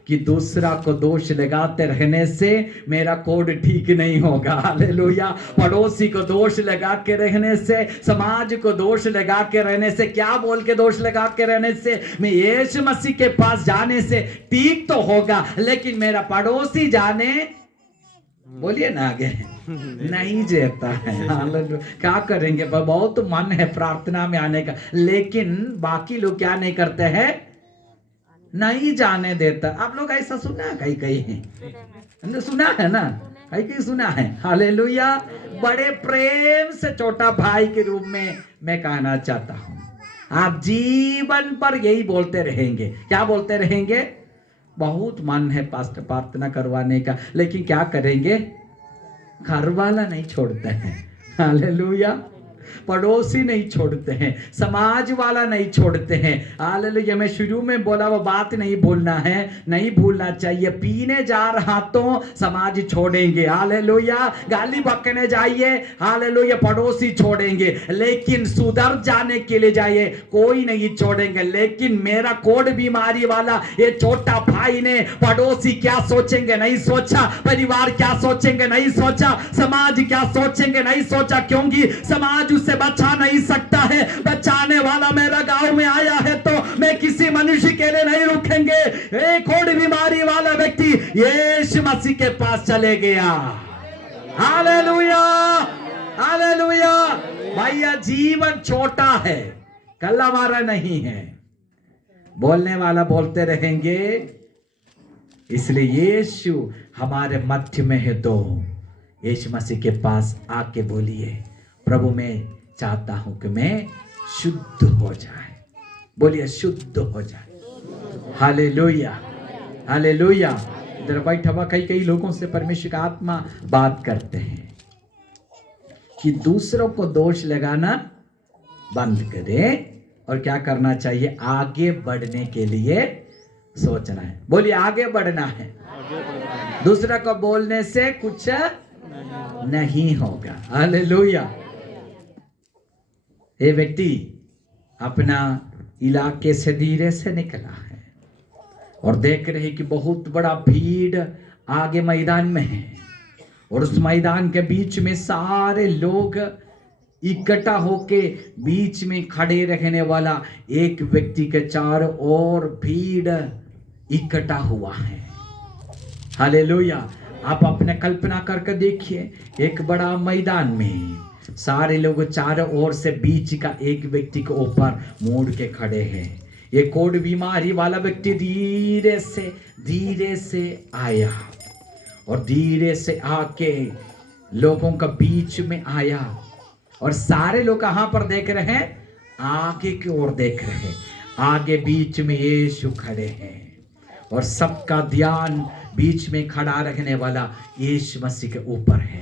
कि दूसरा को दोष लगाते रहने से मेरा कोढ़ ठीक नहीं होगा। हालेलुया। पड़ोसी को दोष लगा के रहने से, समाज को दोष लगा के रहने से, क्या बोल के दोष लगा के रहने से, मैं यीशु मसीह के पास जाने से ठीक तो होगा, लेकिन मेरा पड़ोसी जाने, बोलिए ना आगे, नहीं जेता है। हालेलुया। क्या करेंगे? बहुत मन है प्रार्थना में आने का, लेकिन बाकी लोग क्या नहीं करते हैं? नहीं जाने देता। आप लोग ऐसा सुना है? कहीं कहीं है, सुना है ना? कहीं कहीं सुना है। हालेलुया। बड़े प्रेम से छोटा भाई के रूप में मैं कहना चाहता हूं, आप जीवन पर यही बोलते रहेंगे। क्या बोलते रहेंगे? बहुत मन है पास्ट प्रार्थना करवाने का, लेकिन क्या करेंगे? घर वाला नहीं छोड़ते हैं। हालेलुया। पड़ोसी नहीं छोड़ते हैं, समाज वाला नहीं छोड़ते हैं। हालेलुया। मैं शुरू में बोला वो बात नहीं भूलना है, नहीं भूलना चाहिए। पीने जा रहा तो समाज छोड़ेंगे, हालेलुया। गाली बकने जाइए, हालेलुया, पड़ोसी छोड़ेंगे, लेकिन सुधर जाने के लिए जाइए, कोई नहीं छोड़ेंगे। लेकिन मेरा कोढ़ बीमारी वाला ये छोटा भाई ने पड़ोसी क्या सोचेंगे नहीं सोचा, परिवार क्या सोचेंगे नहीं सोचा, समाज क्या सोचेंगे नहीं सोचा, क्योंकि समाज उसे बचा नहीं सकता है। बचाने वाला मेरा गांव में आया है तो मैं किसी मनुष्य के लिए नहीं रुकेंगे। एक कोढ़ बीमारी वाला व्यक्ति यीशु मसीह के पास चले गया। हालेलुया। हालेलुया। भैया जीवन छोटा है, कल हमारा नहीं है। बोलने वाला बोलते रहेंगे, इसलिए यीशु हमारे मध्य में है तो यीशु मसीह के पास आके बोलिए, प्रभु मैं चाहता हूं कि मैं शुद्ध हो जाए। बोलिए शुद्ध हो जाए। हालेलुया। हालेलुया। इधर बैठा हुआ कई कई लोगों से परमेश्वर का आत्मा बात करते हैं कि दूसरों को दोष लगाना बंद करें और क्या करना चाहिए? आगे बढ़ने के लिए सोचना है। बोलिए आगे बढ़ना है। दूसरा को बोलने से कुछ नहीं होगा। हालेलुया। ये व्यक्ति अपना इलाके से धीरे से निकला है और देख रहे कि बहुत बड़ा भीड़ आगे मैदान में है और उस मैदान के बीच में सारे लोग इकट्ठा होके बीच में खड़े रहने वाला एक व्यक्ति के चारों ओर भीड़ इकट्ठा हुआ है। हालेलुया। आप अपने कल्पना करके देखिए, एक बड़ा मैदान में सारे लोग चारों ओर से बीच का एक व्यक्ति के ऊपर मुड़ के खड़े हैं। ये कोढ़ बीमारी वाला व्यक्ति धीरे से आया और धीरे से आके लोगों का बीच में आया और सारे लोग कहां पर देख रहे हैं? आगे की ओर देख रहे हैं। आगे बीच में यीशु खड़े हैं और सबका ध्यान बीच में खड़ा रखने वाला यीशु मसीह के ऊपर है।